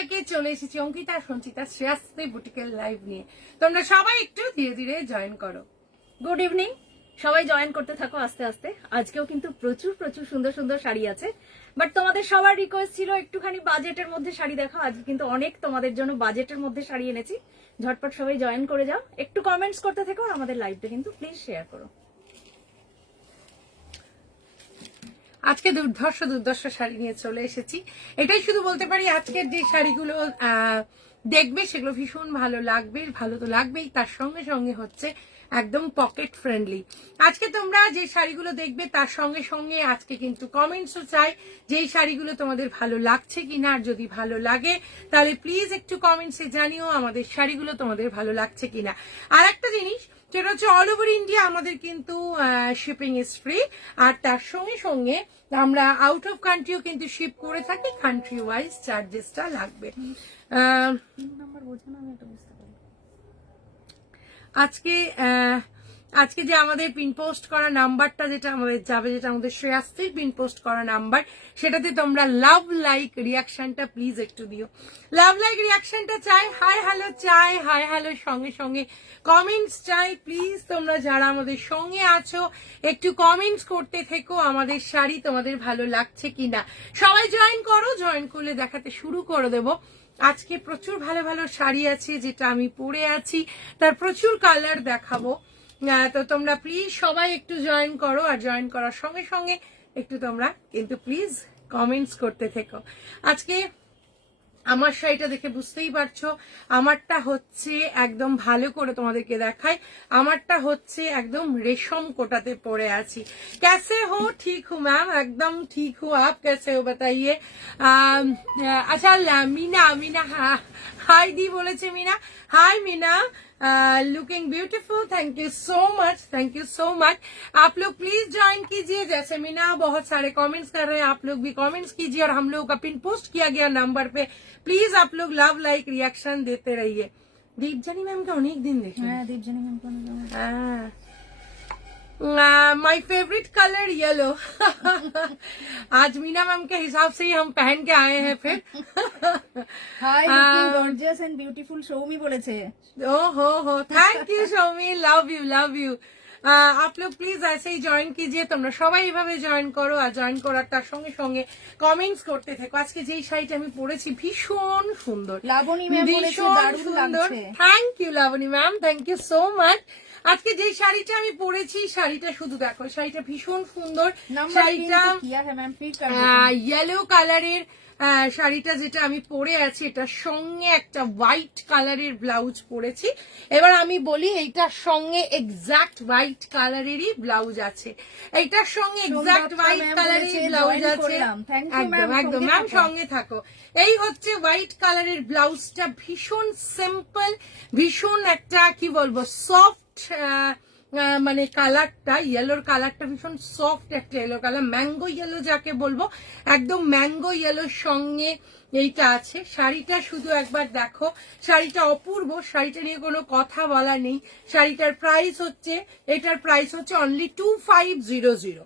সবাইকে, চলে এসেছি অঙ্কিতা সঞ্চিতা শ্রেয়াস্তে বুটিকের লাইভ নিয়ে। তোমরা সবাই একটু ধীরে ধীরে জয়েন করো। গুড ইভিনিং, সবাই জয়েন করতে থাকো আস্তে আস্তে। আজকেও কিন্তু প্রচুর প্রচুর সুন্দর সুন্দর শাড়ি আছে, বাট তোমাদের সবার রিকোয়েস্ট ছিল একটুখানি বাজেটের মধ্যে শাড়ি দেখো। আজকে কিন্তু অনেক তোমাদের জন্য বাজেটের মধ্যে শাড়ি এনেছি। ঝটপট সবাই জয়েন করে যাও, একটু কমেন্টস করতে থেকো আর আমাদের লাইভটা কিন্তু প্লিজ শেয়ার করো। আজকে দুর্ধর্ষ শাড়ি নিয়ে চলে এসেছি। এটাই শুধু বলতে পারি, আজকের যে শাড়িগুলো দেখবে সেগুলো ভীষণ ভালো লাগবে। ভালো তো লাগবেই, তার সঙ্গে সঙ্গে হচ্ছে একদম পকেট ফ্রেন্ডলি। আজকে তোমরা যে শাড়িগুলো দেখবে তার সঙ্গে সঙ্গে আজকে কিন্তু কমেন্টসও চাই যে এই শাড়িগুলো তোমাদের ভালো লাগছে কিনা। আর যদি ভালো লাগে তাহলে প্লিজ একটু কমেন্টসে জানিও আমাদের শাড়িগুলো তোমাদের ভালো লাগছে কিনা। আর একটা জিনিস, সেটা হচ্ছে অল ওভার ইন্ডিয়া আমাদের কিন্তু শিপিং ইজ ফ্রি। আর তার সঙ্গে সঙ্গে আমরা আউট অফ কান্ট্রিও কিন্তু শিপ করে থাকি। কান্ট্রি ওয়াইজ চার্জেসটা লাগবে। আজকে যে আমাদের পিন পোস্ট করা নাম্বারটা যেটা আমাদের যাবে, যেটা আমাদের শ্রেয়াস্তির পিন পোস্ট করা নাম্বার, সেটাতে তোমরা লাভ লাইক রিয়াকশনটা প্লিজ একটু দিও। লাভ লাইক রিয়াকশনটা চাই, হাই হ্যালো চাই, হাই হ্যালোর সঙ্গে সঙ্গে কমেন্টস চাই। প্লিজ তোমরা যারা আমাদের সঙ্গে আছো একটু কমেন্টস করতে থেকো আমাদের শাড়ি তোমাদের ভালো লাগছে কিনা। সবাই জয়েন করো, জয়েন করলে দেখাতে শুরু করে দেবো। আজকে প্রচুর ভালো ভালো শাড়ি আছে যেটা আমি পরে আছি, তার প্রচুর কালার দেখাবো। তো তোমরা প্লিজ সবাই একটু জয়েন করো, আর জয়েন করার সঙ্গে সঙ্গে একটু তোমরা কিন্তু প্লিজ কমেন্টস করতে থেকো। আজকে আমার শাড়িটা দেখে বুঝতেই পারছো, আমারটা হচ্ছে একদম ভালো করে তোমাদেরকে দেখাই। আমারটা হচ্ছে একদম রেশম কোটাতে পরে আছি। कैसे हो? ठीक हूँ मैम, एकदम ठीक हूँ। आप कैसे हो बताइए? अच्छा मीना हाय दी বলেছে Meena. Hi Meena, looking beautiful, thank you so much. आप लोग प्लीज ज्वाइन कीजिए। जैसे मीना बहुत सारे कमेंट्स कर रहे हैं, आप लोग भी कमेंट्स कीजिए। और हम लोगों का पिन पोस्ट किया गया नंबर पे प्लीज आप लोग लव लाइक रिएक्शन देते रहिए। दीपजानी मैम का अनेक दिन देखे। दीपजानी मैम को माय फेवरेट कलर येलो। आज मीना मैम के हिसाब से ही हम पहन के आए हैं फिर। Hi, looking gorgeous and beautiful Shomi বলেছে। हो thank you Shomi, love you. आप लोग प्लीज ऐसे ही ज्वाइन कीजिए। তোমরা সবাই এইভাবে জয়েন করো, আর জয়েন করার তার সঙ্গে সঙ্গে কমেন্টস করতে থাকো। আজকে যেই শাড়িটা আমি পরেছি ভীষণ সুন্দর, লাবণী ম্যাম বলেছে দারুণ লাগছে। Thank you Labani ma'am, thank you so much. আজকে যে শাড়িটা আমি পরেছি, শাড়িটা শুধু দেখো, শাড়িটা ভীষণ সুন্দর। শাড়িটা ইয়েলো কালারের শাড়িটা যেটা আমি পরে আছি, এটার সঙ্গে একটা হোয়াইট কালারের ব্লাউজ পরেছি। এবার আমি বলি, এইটার সঙ্গে এক্সাক্ট হোয়াইট কালারেরই ব্লাউজ আছে। এইটার সঙ্গে এক্সাক্ট হোয়াইট কালারের ব্লাউজ আছে। একদম ম্যাম, সঙ্গে থাকো। এই হচ্ছে হোয়াইট কালারের ব্লাউজটা, ভীষণ সিম্পল, ভীষণ একটা কি বলবো সফট, মানে কালারটা, ইয়েলোর কালারটা ভীষণ সফট একটা ইয়েলো কালার, ম্যাঙ্গো ইয়েলো যাকে বলবো, একদম ম্যাঙ্গো ইয়েলোর সঙ্গে এইটা আছে। শাড়িটা শুধু একবার দেখো, শাড়িটা অপূর্ব, শাড়িটা নিয়ে কোনো কথা বলা নেই। শাড়িটার প্রাইস হচ্ছে, এটার প্রাইস হচ্ছে অনলি 2500।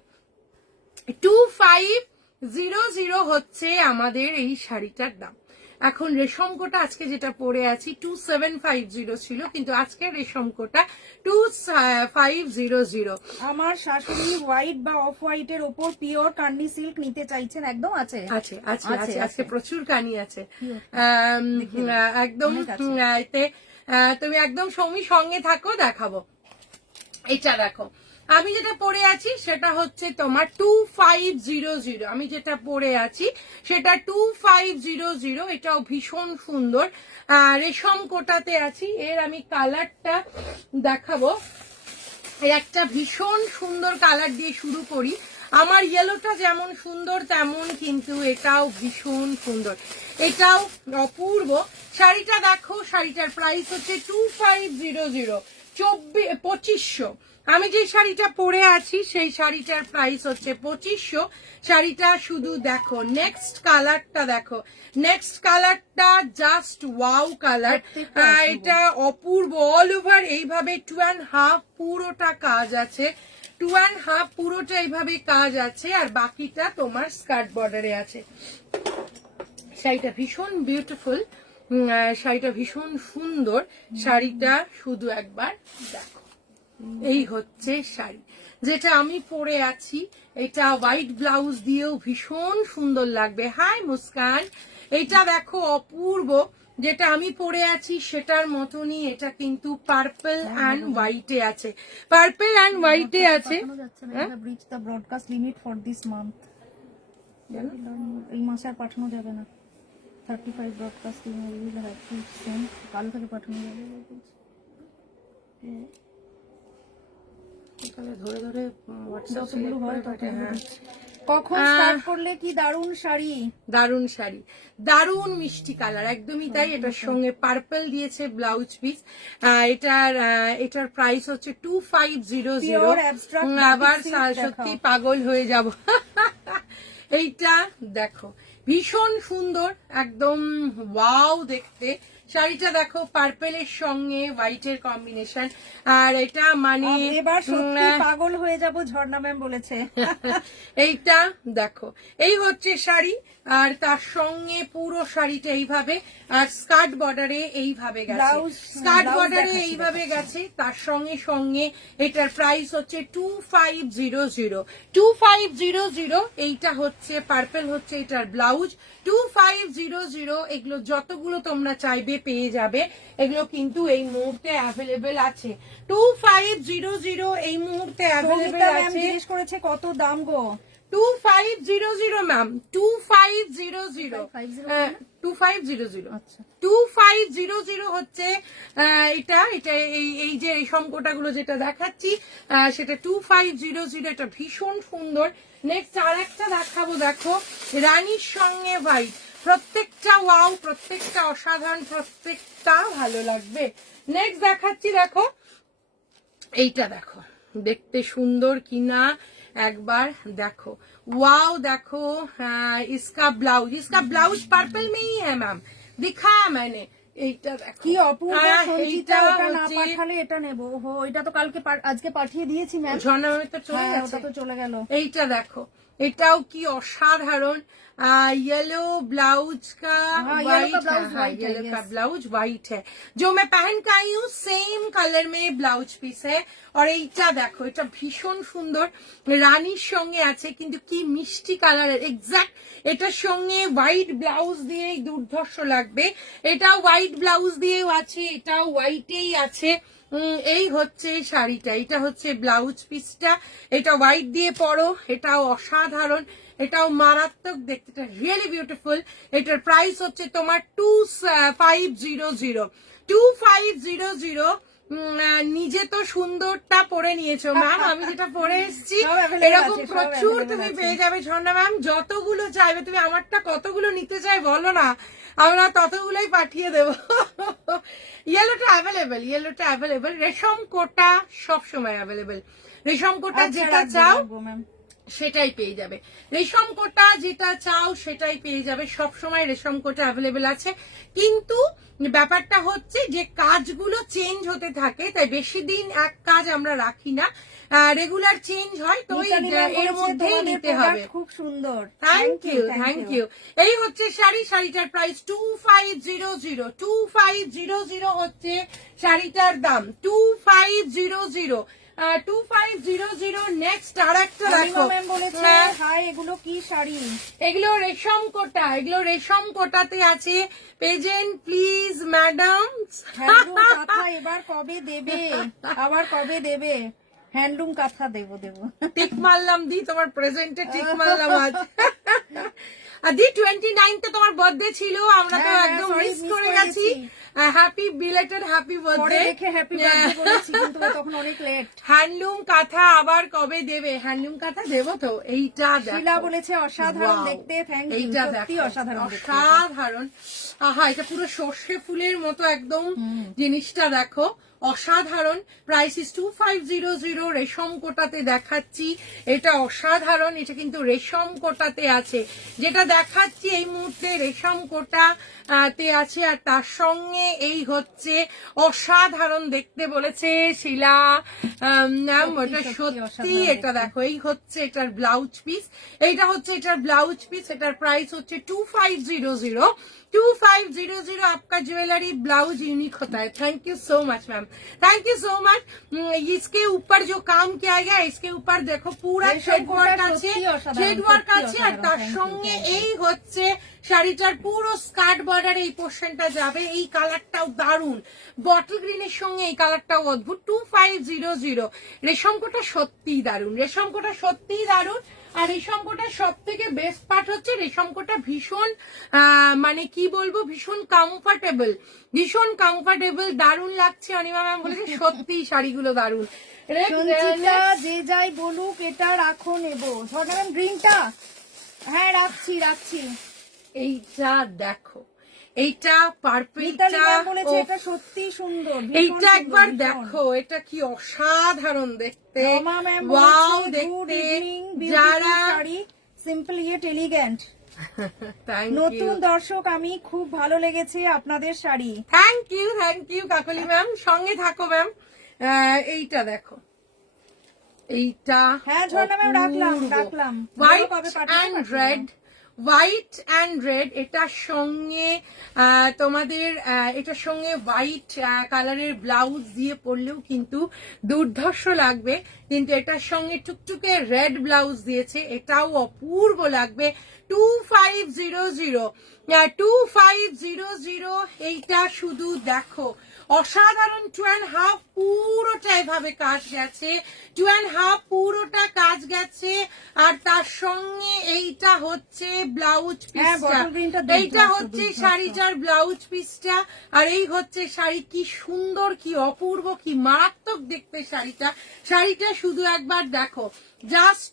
2500 হচ্ছে আমাদের এই শাড়িটার দাম। এখন রেশম কোটা আজকে যেটা পরে আছি 2750 ছিল, কিন্তু আজকে রেশম কোটা 2500। আমার শাশুড়ি হোয়াইট বা অফ হোয়াইটের ওপর পিওর কান্ডি সিল্ক নিতে চাইছেন, একদম আছে আজকে প্রচুর কানি আছে একদম। এতে তুমি একদম সঙ্গে থাকো, দেখাবো। এটা দেখো, আমি যেটা পরে আছি সেটা হচ্ছে তোমার 2500। আমি যেটা পরে আছি সেটা 2500। এটাও ভীষণ সুন্দর রেশম কোটাতে আছি। এর আমি কালারটা দেখাবো। একটা ভীষণ সুন্দর কালার দিয়ে শুরু করি। আমার ইয়েলোটা যেমন সুন্দর, তেমন কিন্তু এটাও ভীষণ সুন্দর, এটাও অপূর্ব। শাড়িটা দেখো, শাড়িটার প্রাইস হচ্ছে 2500, 2500। আমি যে শাড়িটা পরে আছি সেই শাড়িটার প্রাইস হচ্ছে 2500। শাড়িটা শুধু দেখো, নেক্সট কালারটা দেখো, নেক্সট কালারটা জাস্ট ওয়াও কালার। এটা অপূর্ব, অল ওভার এইভাবে 2.5 পুরোটা কাজ আছে, 2.5 পুরোটা এইভাবে কাজ আছে, আর বাকিটা তোমার স্কার্ট বর্ডারে আছে। শাড়িটা ভীষণ বিউটিফুল, শাড়িটা ভীষণ সুন্দর। শাড়িটা শুধু একবার দেখো, এই হচ্ছে শাড়ি যেটা আমি পরে আছি। এটা হোয়াইট ব্লাউজ দিয়েও ভীষণ সুন্দর লাগবে। হাই মুস্কান, এটা দেখো অপূর্ব। যেটা আমি পরে আছি সেটার মতনই এটা কিন্তু পার্পল অ্যান্ড হোয়াইটে আছে, পার্পল অ্যান্ড হোয়াইটে আছে। Breach the broadcast limit for this month. এই মাসে আর পাঠানো যাবে না। 35 broadcast will have to send, কাল থেকে পাঠানো যাবে। ধরে ধরে যতগুলো হয় ততগুলো দিচ্ছি। কখন স্টার্ট করলে? কি দারুণ শাড়ি, দারুণ শাড়ি, দারুণ মিষ্টি কালার, একদমই তাই। এটার সঙ্গে পার্পল দিয়েছে ব্লাউজ পিস। এটার প্রাইস হচ্ছে 2500। আবার সত্যি পাগল হয়ে যাব। এইটা দেখো ভীষণ সুন্দর, একদম ওয়াও দেখতে। শাড়িটা দেখো পার্পেলের সঙ্গে হোয়াইটের কম্বিনেশন। আর এটা মানে এবার সত্যি পাগল হয়ে যাব, ঝর্ণা ম্যাম বলেছে। এইটা দেখো, এই হচ্ছে শাড়ি। আর তার সঙ্গে পুরো শাড়িটা এইভাবে, আর স্কার্ট বর্ডারে এইভাবে গেছে, স্কার্ট বর্ডারে এইভাবে গেছে। তার সঙ্গে সঙ্গে এটার প্রাইস হচ্ছে 2500। 2500। এইটা হচ্ছে পার্পল, হচ্ছে এটার ব্লাউজ। 2500। এগুলো যতগুলো তোমরা চাইবে পেয়ে যাবে। এগুলো কিন্তু এই মুহূর্তে অ্যাভেলেবেল আছে। 2500 এই মুহূর্তে অ্যাভেলেবেল আছে। জিজ্ঞেস করেছে কত দাম গো? 2500 ম্যাম, 2500। 2500। আচ্ছা 2500 হচ্ছে এটা। এই যে রেশম কোটাগুলো যেটা দেখাচ্ছি সেটা 2500। এটা ভীষণ সুন্দর। নেক্সট আর একটা দেখাবো, দেখো রানীর সঙ্গে হোয়াইট। প্রত্যেকটা ওয়াও, প্রত্যেকটা অসাধারণ, প্রত্যেকটা ভালো লাগবে। নেক্সট দেখাচ্ছি, দেখো এইটা দেখো দেখতে সুন্দর কিনা একবার দেখো। वाओ देखो, इसका ब्लाउज पर्पल में ही है मैम, दिखाया मैंने। এইটা দেখো কি অপূর্ব সঞ্চিতা, ওটা না পাঠালে এটা নেব। ওহো, এটা তো কালকে আজকে পাঠিয়ে দিয়েছি ম্যাম। ঝর্ণা ম্যামের তো চলে গেছে, ওটা তো চলে গেল। এইটা দেখো, এটাও কি অসাধারণ। येलो ब्लाउज का वाइट है, येलो का ब्लाउज वाइट है। जो मैं पहन के आई हूँ सेम कलर में ब्लाउज পিস है। और এইটা দেখো, এটা ভীষণ সুন্দর, রানীর সঙ্গে আছে কিন্তু কি মিষ্টি কালারের। এক্সাক্ট এটার সঙ্গে হোয়াইট ব্লাউজ দিয়ে দুর্ধর্ষ লাগবে। এটা হোয়াইট ব্লাউজ দিয়েও আছে, এটাও হোয়াইটেই আছে। এই হচ্ছে শাড়িটা, এটা হচ্ছে ব্লাউজ পিসটা। এটা হোয়াইট দিয়ে পরো, এটাও অসাধারণ, এটাও মারাত্মক দেখতে, এটা রিয়েলি বিউটিফুল। এটার প্রাইস হচ্ছে তোমার 2500। 2500। নিজে তো সুন্দরটা পরে নিয়েছো ম্যাম, আমি যেটা পরে এসেছি এরকম প্রচুর তুমি পেয়ে যাবে ঝর্ণা ম্যাম। যতগুলো চাইবে তুমি, আমারটা কতগুলো নিতে চাই বলো না, আমরা ততগুলোই পাঠিয়ে দেবো। ইয়েলোটা অ্যাভেলেবেল, রেশম কোটা সবসময় অ্যাভেলেবেল। রেশম কোটা যেটা চাও সেটাই পেয়ে যাবে, রেশম কোটা যেটা চাও সেটাই পেয়ে যাবে। সবসময় রেশম কোটা অ্যাভেলেবেল আছে, কিন্তু ব্যাপারটা হচ্ছে যে কাজগুলো চেঞ্জ হতে থাকে, তাই বেশি দিন এক কাজ আমরা রাখি না, রেগুলার চেঞ্জ হয়, তো এর মধ্যেই নিতে হবে। খুব সুন্দর, থ্যাংক ইউ। এই হচ্ছে শাড়ি, শাড়িটার প্রাইস 2500। 2500 হচ্ছে শাড়িটার দাম, 2500। 2500। নেক্সট আর একটা দেখো, এগুলো কি শাড়ি? এগুলো রেশম কোটাতে আছে। পেজেন্ট প্লিজ ম্যাডাম, এবার কবে দেবে, আবার কবে দেবে? হ্যান্ডলুম কাঁথা দেবো। টিক মারলাম দি, তোমার প্রেজেন্টে টিক মারলাম আজ। দি 29 তোমার বার্থডে ছিল, আমরা তো একদম মিস করে গেছি। Happy belated happy birthday. তখন অনেক লেট। হ্যান্ডলুম কাঁথা আবার কবে দেবে? হ্যান্ডলুম কাঁথা দেবো তো। এইটা শিলা বলেছে অসাধারণ দেখতে, থ্যাংক ইউ। এইটা অসাধারণ। আহা, এটা পুরো সর্ষে ফুলের মতো একদম জিনিসটা দেখো, অসাধারণ। Price is 2500। রেশম কোটাতে দেখাচ্ছি, এটা অসাধারণ। এটা কিন্তু রেশম কোটাতে আছে, যেটা দেখাচ্ছি এই মুহূর্তে রেশম কোটা তে আছে। আর তার সঙ্গে সঙ্গে এই হচ্ছে অসাধারণ দেখতে বলেছে শিলা ম্যাম, ওটা সত্যি। এটা দেখো, এই হচ্ছে এটার ব্লাউজ পিস, এইটা হচ্ছে এটার ব্লাউজ পিস, এটার প্রাইস হচ্ছে 2500। 2500 आपका ज्वेलरी ब्लाउज यूनिक होता है। Thank you so much ma'am, thank you so much. इसके ऊपर जो काम किया गया, इसके ऊपर देखो पूरा थ्रेड वर्क আছে, থ্রেড ওয়ার্ক আছে, আর তার সঙ্গে এই হচ্ছে শাড়িটার পুরো স্কার্ট বর্ডার এই পোর্শনটা যাবে। এই কালারটাও দারুন, বটল গ্রিনের সঙ্গে এই কালারটাও অদ্ভুত। 2500 রেশম কোটা সত্যিই দারুন, রেশম কোটা সত্যিই দারুন। আর রেশম কোটার সব থেকে বেস্ট পার্ট হচ্ছে রেশম কোটা ভীষণ মানে কি বলবো, ভীষণ কমফোর্টেবল, ভীষণ কমফোর্টেবল, দারুণ লাগছে। অনিমা ম্যাম বলেছে সত্যি শাড়িগুলো দারুণ। সঞ্চিতা যে যাই বলুক এটা রাখো নেবো। ঝর্ণা ম্যাম গ্রিনটা, হ্যাঁ রাখছি। এইটা দেখো, এইটা মিতালি ম্যাম বলেছে পারফেক্ট, এটা সত্যি সুন্দর, এইটা একবার দেখো, এটা কি অসাধারণ দেখতে, রমা ম্যাম ওয়াও বলেছে গুড দেখতে। ইভিনিং, যারা sari simple yet elegant. Thank নতুন ইউ, দর্শক আমি খুব ভালো লেগেছে আপনাদের sari. Thank you Kakoli ma'am, সঙ্গে থাকো ম্যাম। এইটা দেখো, এইটা হ্যাঁ ঝর্ণা ম্যাম রাখলাম। হোয়াইট কবে পাঠাবো, অ্যান্ড পাঠিয়ে রেড, হোয়াইট অ্যান্ড রেড, এটার সঙ্গে তোমাদের এটার সঙ্গে হোয়াইট কালারের ব্লাউজ দিয়ে পরলেও কিন্তু দুর্ধর্ষ লাগবে, কিন্তু এটার সঙ্গে টুকটুকে রেড ব্লাউজ দিয়েছে, এটাও অপূর্ব লাগবে। 2500, 2500, এইটা শুধু দেখো অসাধারণ। 2.5 পুরোটা এভাবে কাজ গেছে, 2.5 পুরোটা কাজ গেছে। আর তার সঙ্গে এইটা হচ্ছে ব্লাউজ হ্যাঁ, পিসটা, bottle greenটা দুর্ধর্ষ, এইটা হচ্ছে দুর্ধর্ষ। শাড়িটার ব্লাউজ পিসটা, আর এই হচ্ছে শাড়ি। কি সুন্দর, কি অপূর্ব, কি মারাত্মক দেখতে শাড়িটা। শাড়িটা শুধু একবার দেখো, জাস্ট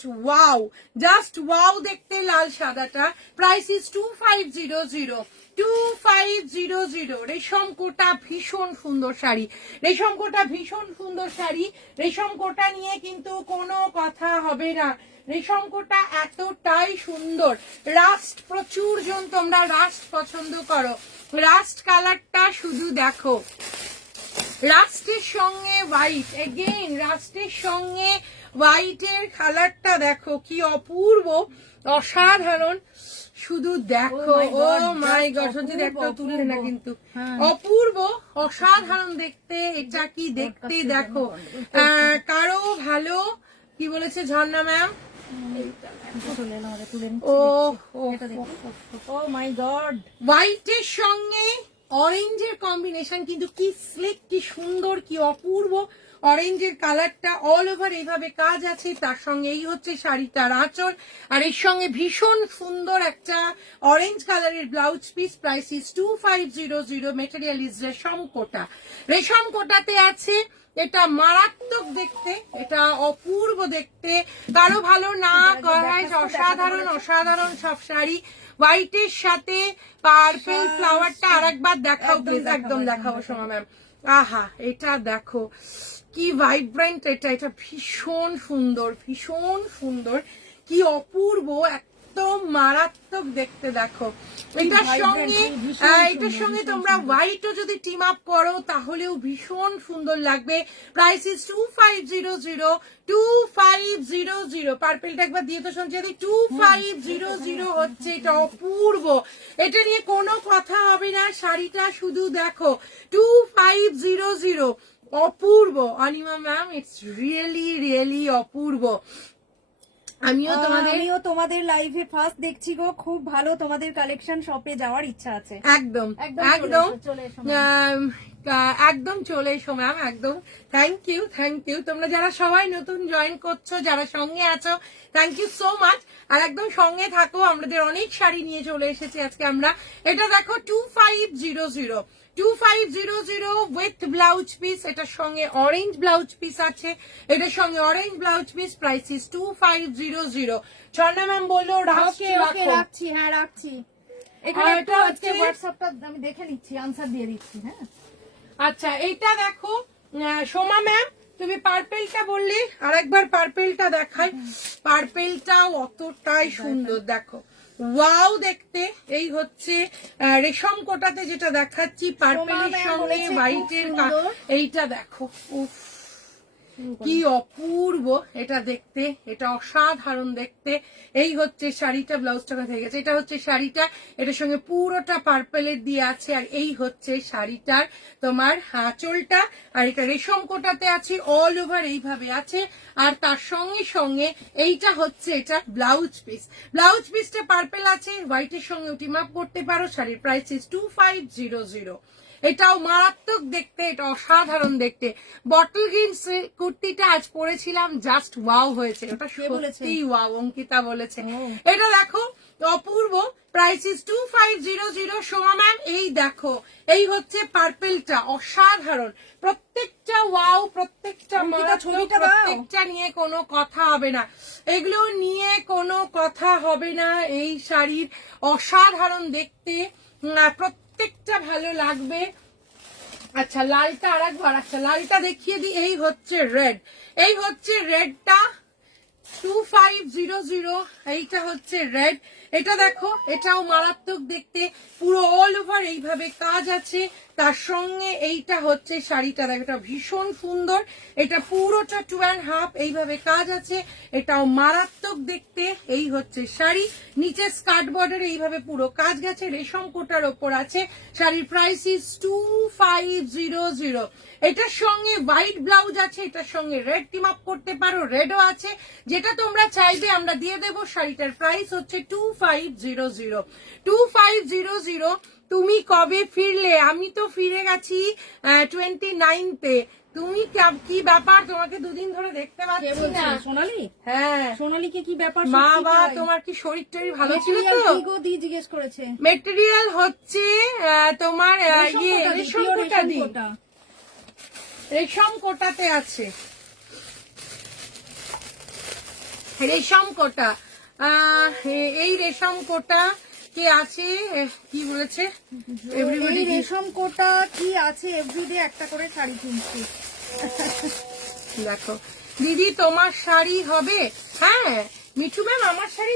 ওয়াও দেখতে লাল সাদাটা। Price is 2500, 2500। রেশম কোটা ভীষণ সুন্দর শাড়ি, রেশম কোটা ভীষণ সুন্দর শাড়ি। রেশম কোটা নিয়ে কিন্তু কোনো কথা হবে না, রেশম কোটা এতটাই সুন্দর। রাস্ট প্রচুর জন তোমরা রাস্ট পছন্দ করো, রাস্ট কালারটা শুধু দেখো, রাস্টের সঙ্গে হোয়াইট, এগেইন রাস্টের সঙ্গে হোয়াইটের কালারটা দেখো কি অপূর্ব, অসাধারণ। শুধু দেখো, ও মাই গড, সত্যি একটা তুললে না কিন্তু, অপূর্ব অসাধারণ দেখতে। এটা কি দেখতে দেখো, কারো ভালো কি বলেছে ঝর্ণা ম্যাম, ও মাই গড, হোয়াইটের সঙ্গে অরেঞ্জের কম্বিনেশন কিন্তু কি স্লিক, কি সুন্দর, কি অপূর্ব। অরেঞ্জের কালারটা অল ওভার এইভাবে কাজ আছে, তার সঙ্গে এই হচ্ছে শাড়িটার আঁচল, আর এর সঙ্গে ভীষণ সুন্দর একটা অরেঞ্জ কালারের blouse piece. Price is 2500, material is রেশম কোটা, রেশম কোটাতে আছে। এটা মারাত্মক দেখতে, এটা অপূর্ব দেখতে, কারো ভালো না করায় অসাধারণ সব শাড়ি। হোয়াইটের সাথে পার্পল ফ্লাওয়ারটা আরেকবার দেখাও প্লিজ, একদম দেখাবো সোমা ম্যাম। আহা, এটা দেখো কি ভাইব্রেন্ট, এটা ভীষণ সুন্দর, কি অপূর্ব, একদম মারাত্মক দেখতে। দেখো এটার সঙ্গে তোমরা হোয়াইটও যদি টিম আপ করো তাহলেও ভীষণ সুন্দর লাগবে। Price is 2500, 2500। পার্পেলটা একবার দিয়ে তো শুনছি, 2500 হচ্ছে, এটা অপূর্ব, এটা নিয়ে কোনো কথা হবে না। শাড়িটা শুধু দেখো, 2500, অপূর্ব। অনিমা ম্যাম, ইটস রিয়েলি অপূর্ব। আমিও তোমাদের লাইভে ফার্স্ট দেখছি গো, খুব ভালো তোমাদের কালেকশন, শপে যাওয়ার ইচ্ছা আছে। একদম চলে এসো ম্যাম, একদম। থ্যাংক ইউ তোমরা যারা সবাই নতুন জয়েন করছো, যারা সঙ্গে আছো, থ্যাংক ইউ সো মাচ। আর একদম সঙ্গে থাকো, আমাদের অনেক শাড়ি নিয়ে চলে এসেছি আজকে আমরা। এটা দেখো 2500 উইথ ব্লাউজ পিস, এটার সঙ্গে অরেঞ্জ ব্লাউজ পিস আছে, এটার সঙ্গে orange blouse piece. Price is 2500। Jharna ma'am বললো রাখছি, হ্যাঁ রাখছি। এখানে এটা আজকে হোয়াটসঅ্যাপটা আমি দেখে নিচ্ছি, আনসার দিয়ে দিচ্ছি। হ্যাঁ আচ্ছা, এইটা দেখো সোমা ম্যাম, তুমি পার্পেলটা বললে, আরেকবার পার্পেলটা দেখাই। পার্পেলটাও অতটাই সুন্দর, দেখো ওয়াও দেখতে। এই হচ্ছে রেশম কোটাতে যেটা দেখাচ্ছি, পার্পেলের সঙ্গে হোয়াইটের, এইটা দেখো, উফ কি অপূর্ব এটা দেখতে, এটা অসাধারণ দেখতে। এই হচ্ছে শাড়িটা, ব্লাউজটা হয়ে গেছে, এটা হচ্ছে শাড়িটা, এটার সঙ্গে পুরোটা পার্পেলের দিয়ে আছে। আর এই হচ্ছে শাড়িটার তোমার আঁচলটা, আর এটা রেশম কোটাতে আছে, অল ওভার এইভাবে আছে। আর তার সঙ্গে সঙ্গে এইটা হচ্ছে এটা ব্লাউজ পিস, ব্লাউজ পিসটা পার্পেল আছে, হোয়াইটের সঙ্গে টিম আপ করতে পারো। শাড়ির প্রাইস ইজ 2500। এটাও মারাত্মক দেখতে, এটা অসাধারণ দেখতে। বটল গ্রিন কুর্তিটা আজ পরেছিলাম, জাস্ট ওয়াও হয়েছে, ওটা সত্যি ওয়াও, অঙ্কিতা বলেছে। এটা দেখো অপূর্ব, প্রাইস ইজ 2500। সোমা ম্যাম এই দেখো, এই হচ্ছে পার্পেলটা, অসাধারণ, প্রত্যেকটা ওয়াও, প্রত্যেকটা মারাত্মক, প্রত্যেকটা নিয়ে কোনো কথা হবে না, এগুলো নিয়ে কোনো কথা হবে না। এই শাড়ির অসাধারণ দেখতে, প্রত্যেকটা ভালো লাগবে। আচ্ছা লালটা আর একবার, আচ্ছা লালটা দেখিয়ে দিই। এই হচ্ছে রেড, এই হচ্ছে রেডটা 2500। এইটা হচ্ছে রেড, এটা দেখো, এটাও মারাত্মক দেখতে, পুরো অল ওভার এইভাবে কাজ আছে। তার সঙ্গে এইটা হচ্ছে শাড়িটা, দেখো এটা ভীষণ সুন্দর, এটা পুরোটা 2.5 এইভাবে কাজ আছে, এটাও মারাত্মক দেখতে। এই হচ্ছে শাড়ি, নিচে স্কার্ট বর্ডারে এইভাবে পুরো কাজ গেছে, রেশম কোটার ওপর আছে। শাড়ির প্রাইস ইজ 2500। এটার সঙ্গে হোয়াইট ব্লাউজ আছে, এটার সঙ্গে রেড টিম আপ করতে পারো, রেডও আছে, যেটা তোমরা চাইবে আমরা দিয়ে দেবো। শাড়িটার প্রাইস হচ্ছে 2500। 2500। তুমি কবে ফিরলে? আমি তো ফিরে গেছি 29তে। তুমি কি ব্যাপার, তোমাকে দুদিন ধরে দেখতে পাচ্ছি না। সোনালি? হ্যাঁ সোনালিকে কি ব্যাপার? মা বা তোমার কি শরীর টরীর ভালো ছিল তো? জিজ্ঞেস করেছে। মেটেরিয়াল হচ্ছে তোমার ইয়ে রেশম কোটা দি, রেশম কোটাতে আছে, রেশম কোটা। এই রেশম কোটা কি আছে, কি বলেছে এভরিবডি, রেশম কোটা কি আছে, এভরিডে একটা করে শাড়ি কিনছি। দেখো দিদি তোমার শাড়ি হবে? হ্যাঁ মিঠু ম্যাম, আমার শাড়ি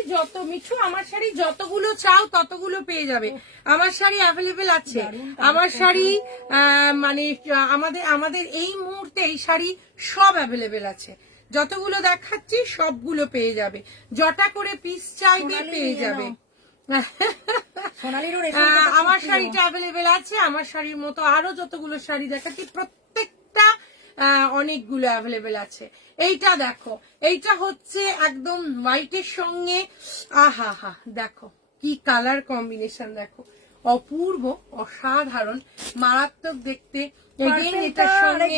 আমার শাড়ি যতগুলো চাও ততগুলো পেয়ে যাবে, আমার শাড়ি অ্যাভেলেবেল আছে। আমার শাড়ি মানে আমাদের এই মুহূর্তে এই শাড়ি সব অ্যাভেলেবেল আছে, যতগুলো দেখাচ্ছি সবগুলো পেয়ে যাবে, যটা করে পিস চাইবে পেয়ে যাবে। আমার শাড়িটা অ্যাভেলেবেল আছে, আমার শাড়ির মতো আরো যতগুলো শাড়ি দেখাচ্ছি প্রত্যেকটা অনেকগুলো অ্যাভেলেবেল আছে। এইটা দেখো, এইটা হচ্ছে একদম হোয়াইটের সঙ্গে, আহা হা, দেখো কি কালার কম্বিনেশন, দেখো অপূর্ব, অসাধারণ, মারাত্মক দেখতে। এটার সঙ্গে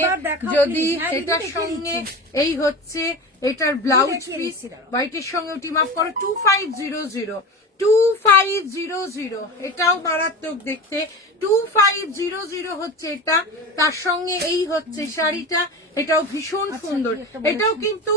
যদি এটার সঙ্গে এই হচ্ছে এটার ব্লাউজ পিস, হোয়াইটের সঙ্গে টিম আপ করো, 2500। 2500, এটাও মারাত্মক দেখতে, 2500 হচ্ছে এটা। তার সঙ্গে এই হচ্ছে শাড়িটা, এটাও ভীষণ সুন্দর। এটাও কিন্তু,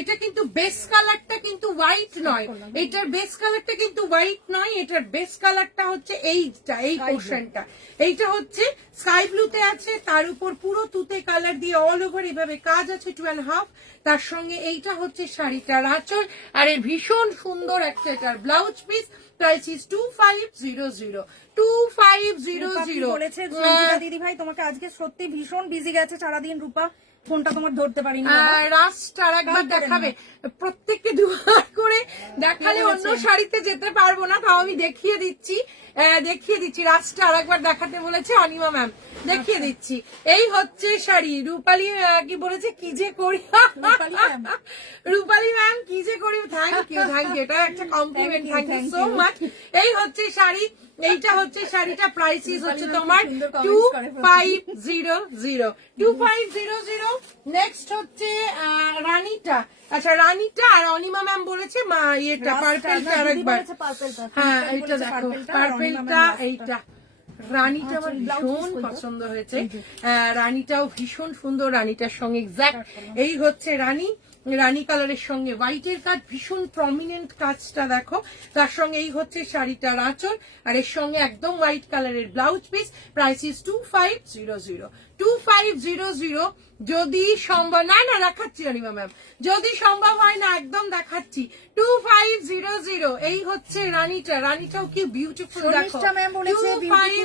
এটা কিন্তু বেস কালারটা কিন্তু হোয়াইট নয়, এটার বেস কালারটা কিন্তু হোয়াইট নয়, এটার বেস কালারটা হচ্ছে এইটা, এই পোর্শনটা, এইটা হচ্ছে স্কাই ব্লুতে আছে, তার উপর পুরো তুতে কালার দিয়ে অল ওভার এইভাবে কাজ আছে 2.5। তার সঙ্গে এইটা হচ্ছে শাড়িটার আঁচল, আর এর ভীষণ সুন্দর একটা এটার ব্লাউজ পিস। Price is 2500। 2500 বলেছে দিদি ভাই। তোমাকে আজকে সত্যি ভীষণ বিজি গেছে সারাদিন, রূপা ফোনটা তোমার ধরতে পারিনি। রাস্ট আর একবার দেখাবে, প্রত্যেককে দুবার করে দেখালে অন্য শাড়িতে যেতে পারবো না, তাও আমি দেখিয়ে দিচ্ছি। রাস্টটা আর একবার দেখাতে বলেছে অনিমা ম্যাম, দেখিয়ে দিচ্ছি। এই হচ্ছে শাড়ি, রূপালী কি বলেছে, কি যে করি, রূপালী ম্যাম কি যে করি, থ্যাংক ইউ, এটা একটা compliment, thank you so much. এই হচ্ছে শাড়ি, এইটা হচ্ছে শাড়িটা, প্রাইস হচ্ছে তোমার 2500। 2500। নেক্সট হচ্ছে রানীটা, আচ্ছা রানীটা, আর অনিমা ম্যাম বলেছে মা ইয়েটা পার্পেলটা আরেকবার, হ্যাঁ এইটা দেখো পার্পেলটা, এইটা রানীটা আমার ভীষণ পছন্দ হয়েছে, রানীটাও ভীষণ সুন্দর, রানীটার সঙ্গে এক্সাক্ট এই হচ্ছে রানী, রানী কালারের সঙ্গে হোয়াইটের কাজ, ভীষণ প্রমিনেন্ট কাজটা দেখো। তার সঙ্গে এই হচ্ছে শাড়িটার আঁচল, আর এর সঙ্গে একদম হোয়াইট কালারের ব্লাউজ পিস। Price is 2500। 2500 যদি সম্ভব না রাখাচ্ছি অনিমা ম্যাম, যদি সম্ভব হয় না একদম দেখাচ্ছি 2500 এই হচ্ছে রানীটাও কি বিউটিফুল দেখো শর্মিষ্ঠা ম্যাম বলেছে beautiful sari.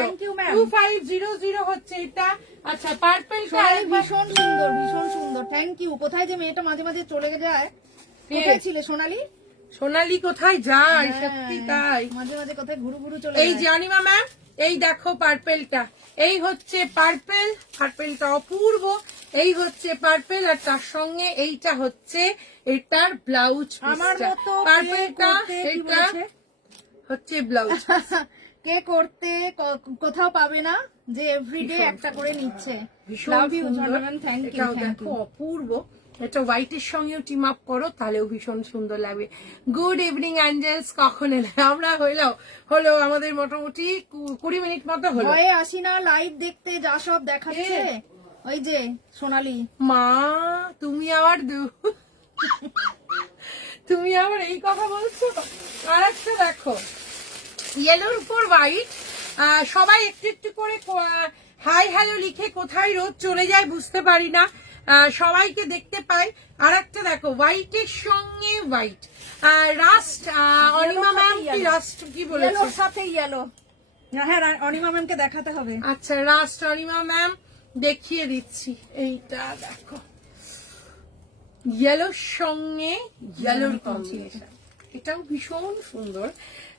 Thank you, ma'am। 2500 হচ্ছে এটা। আচ্ছা পার্পলটা ভীষণ সুন্দর, ভীষণ সুন্দর, থ্যাংক ইউ। কোথায় যে মেয়েটা মাঝে মাঝে চলে যায়, কোথায় ছিলে সোনালি? সোনালি কোথায় যায়, হ্যাঁ, সত্যি তাই। মাঝে মাঝে কোথায় ঘুরু ঘুরু চলে এই যায়। যে অনিমা ম্যাম এই দেখো পার্পেলটা, এই হচ্ছে পার্পেলটা অপূর্ব, এই হচ্ছে পার্পেল আর তার সঙ্গে এইটা হচ্ছে এটার ব্লাউজ আমার পিসটা। মতো পার্পেলটা কে এটা বলেছে? হচ্ছে ব্লাউজ কে করতে কোথাও পাবে না যে এভরিডে ভীষণ একটা করে নিচ্ছে। ভীষণ লাভ ইউ সুন্দর। ঝর্ণা ম্যাম, থ্যাংক ইউ, এটাও থ্যাংক দেখো ইউ। অপূর্ব, এটা হোয়াইটের সঙ্গেও টিম আপ করো তাহলেও ভীষণ সুন্দর লাগবে। গুড ইভিনিং অ্যাঞ্জেলস, কখন এলে? আমরা হলো আমাদের মোটামুটি 20 মিনিট মতো হলো। ভয়ে আসি না লাইভ দেখতে, যা সব দেখাচ্ছে। ওই যে সোনালি মা তুমি আবার তুমি আবার এই কথা বলছো। আর একটা দেখো ইয়েলোর উপর হোয়াইট, সবাই একটু একটু করে হাই হ্যালো লিখে কোথায় রোজ চলে যায় বুঝতে পারি না, সবাইকে দেখতে পাই। আর একটা দেখো হোয়াইটের সঙ্গে হোয়াইট রাস্ট, অনিমা ম্যাম কি রাস্ট কি বলেছে? ইয়েলোর সাথে ইয়েলো। হ্যাঁ, অনিমা ম্যামকে দেখাতে হবে। আচ্ছা রাস্ট অনিমা ম্যাম দেখিয়ে দিচ্ছি, এইটা দেখো ইয়েলোর সঙ্গে ইয়েলোর কম্বিনেশন, এটাও ভীষণ সুন্দর,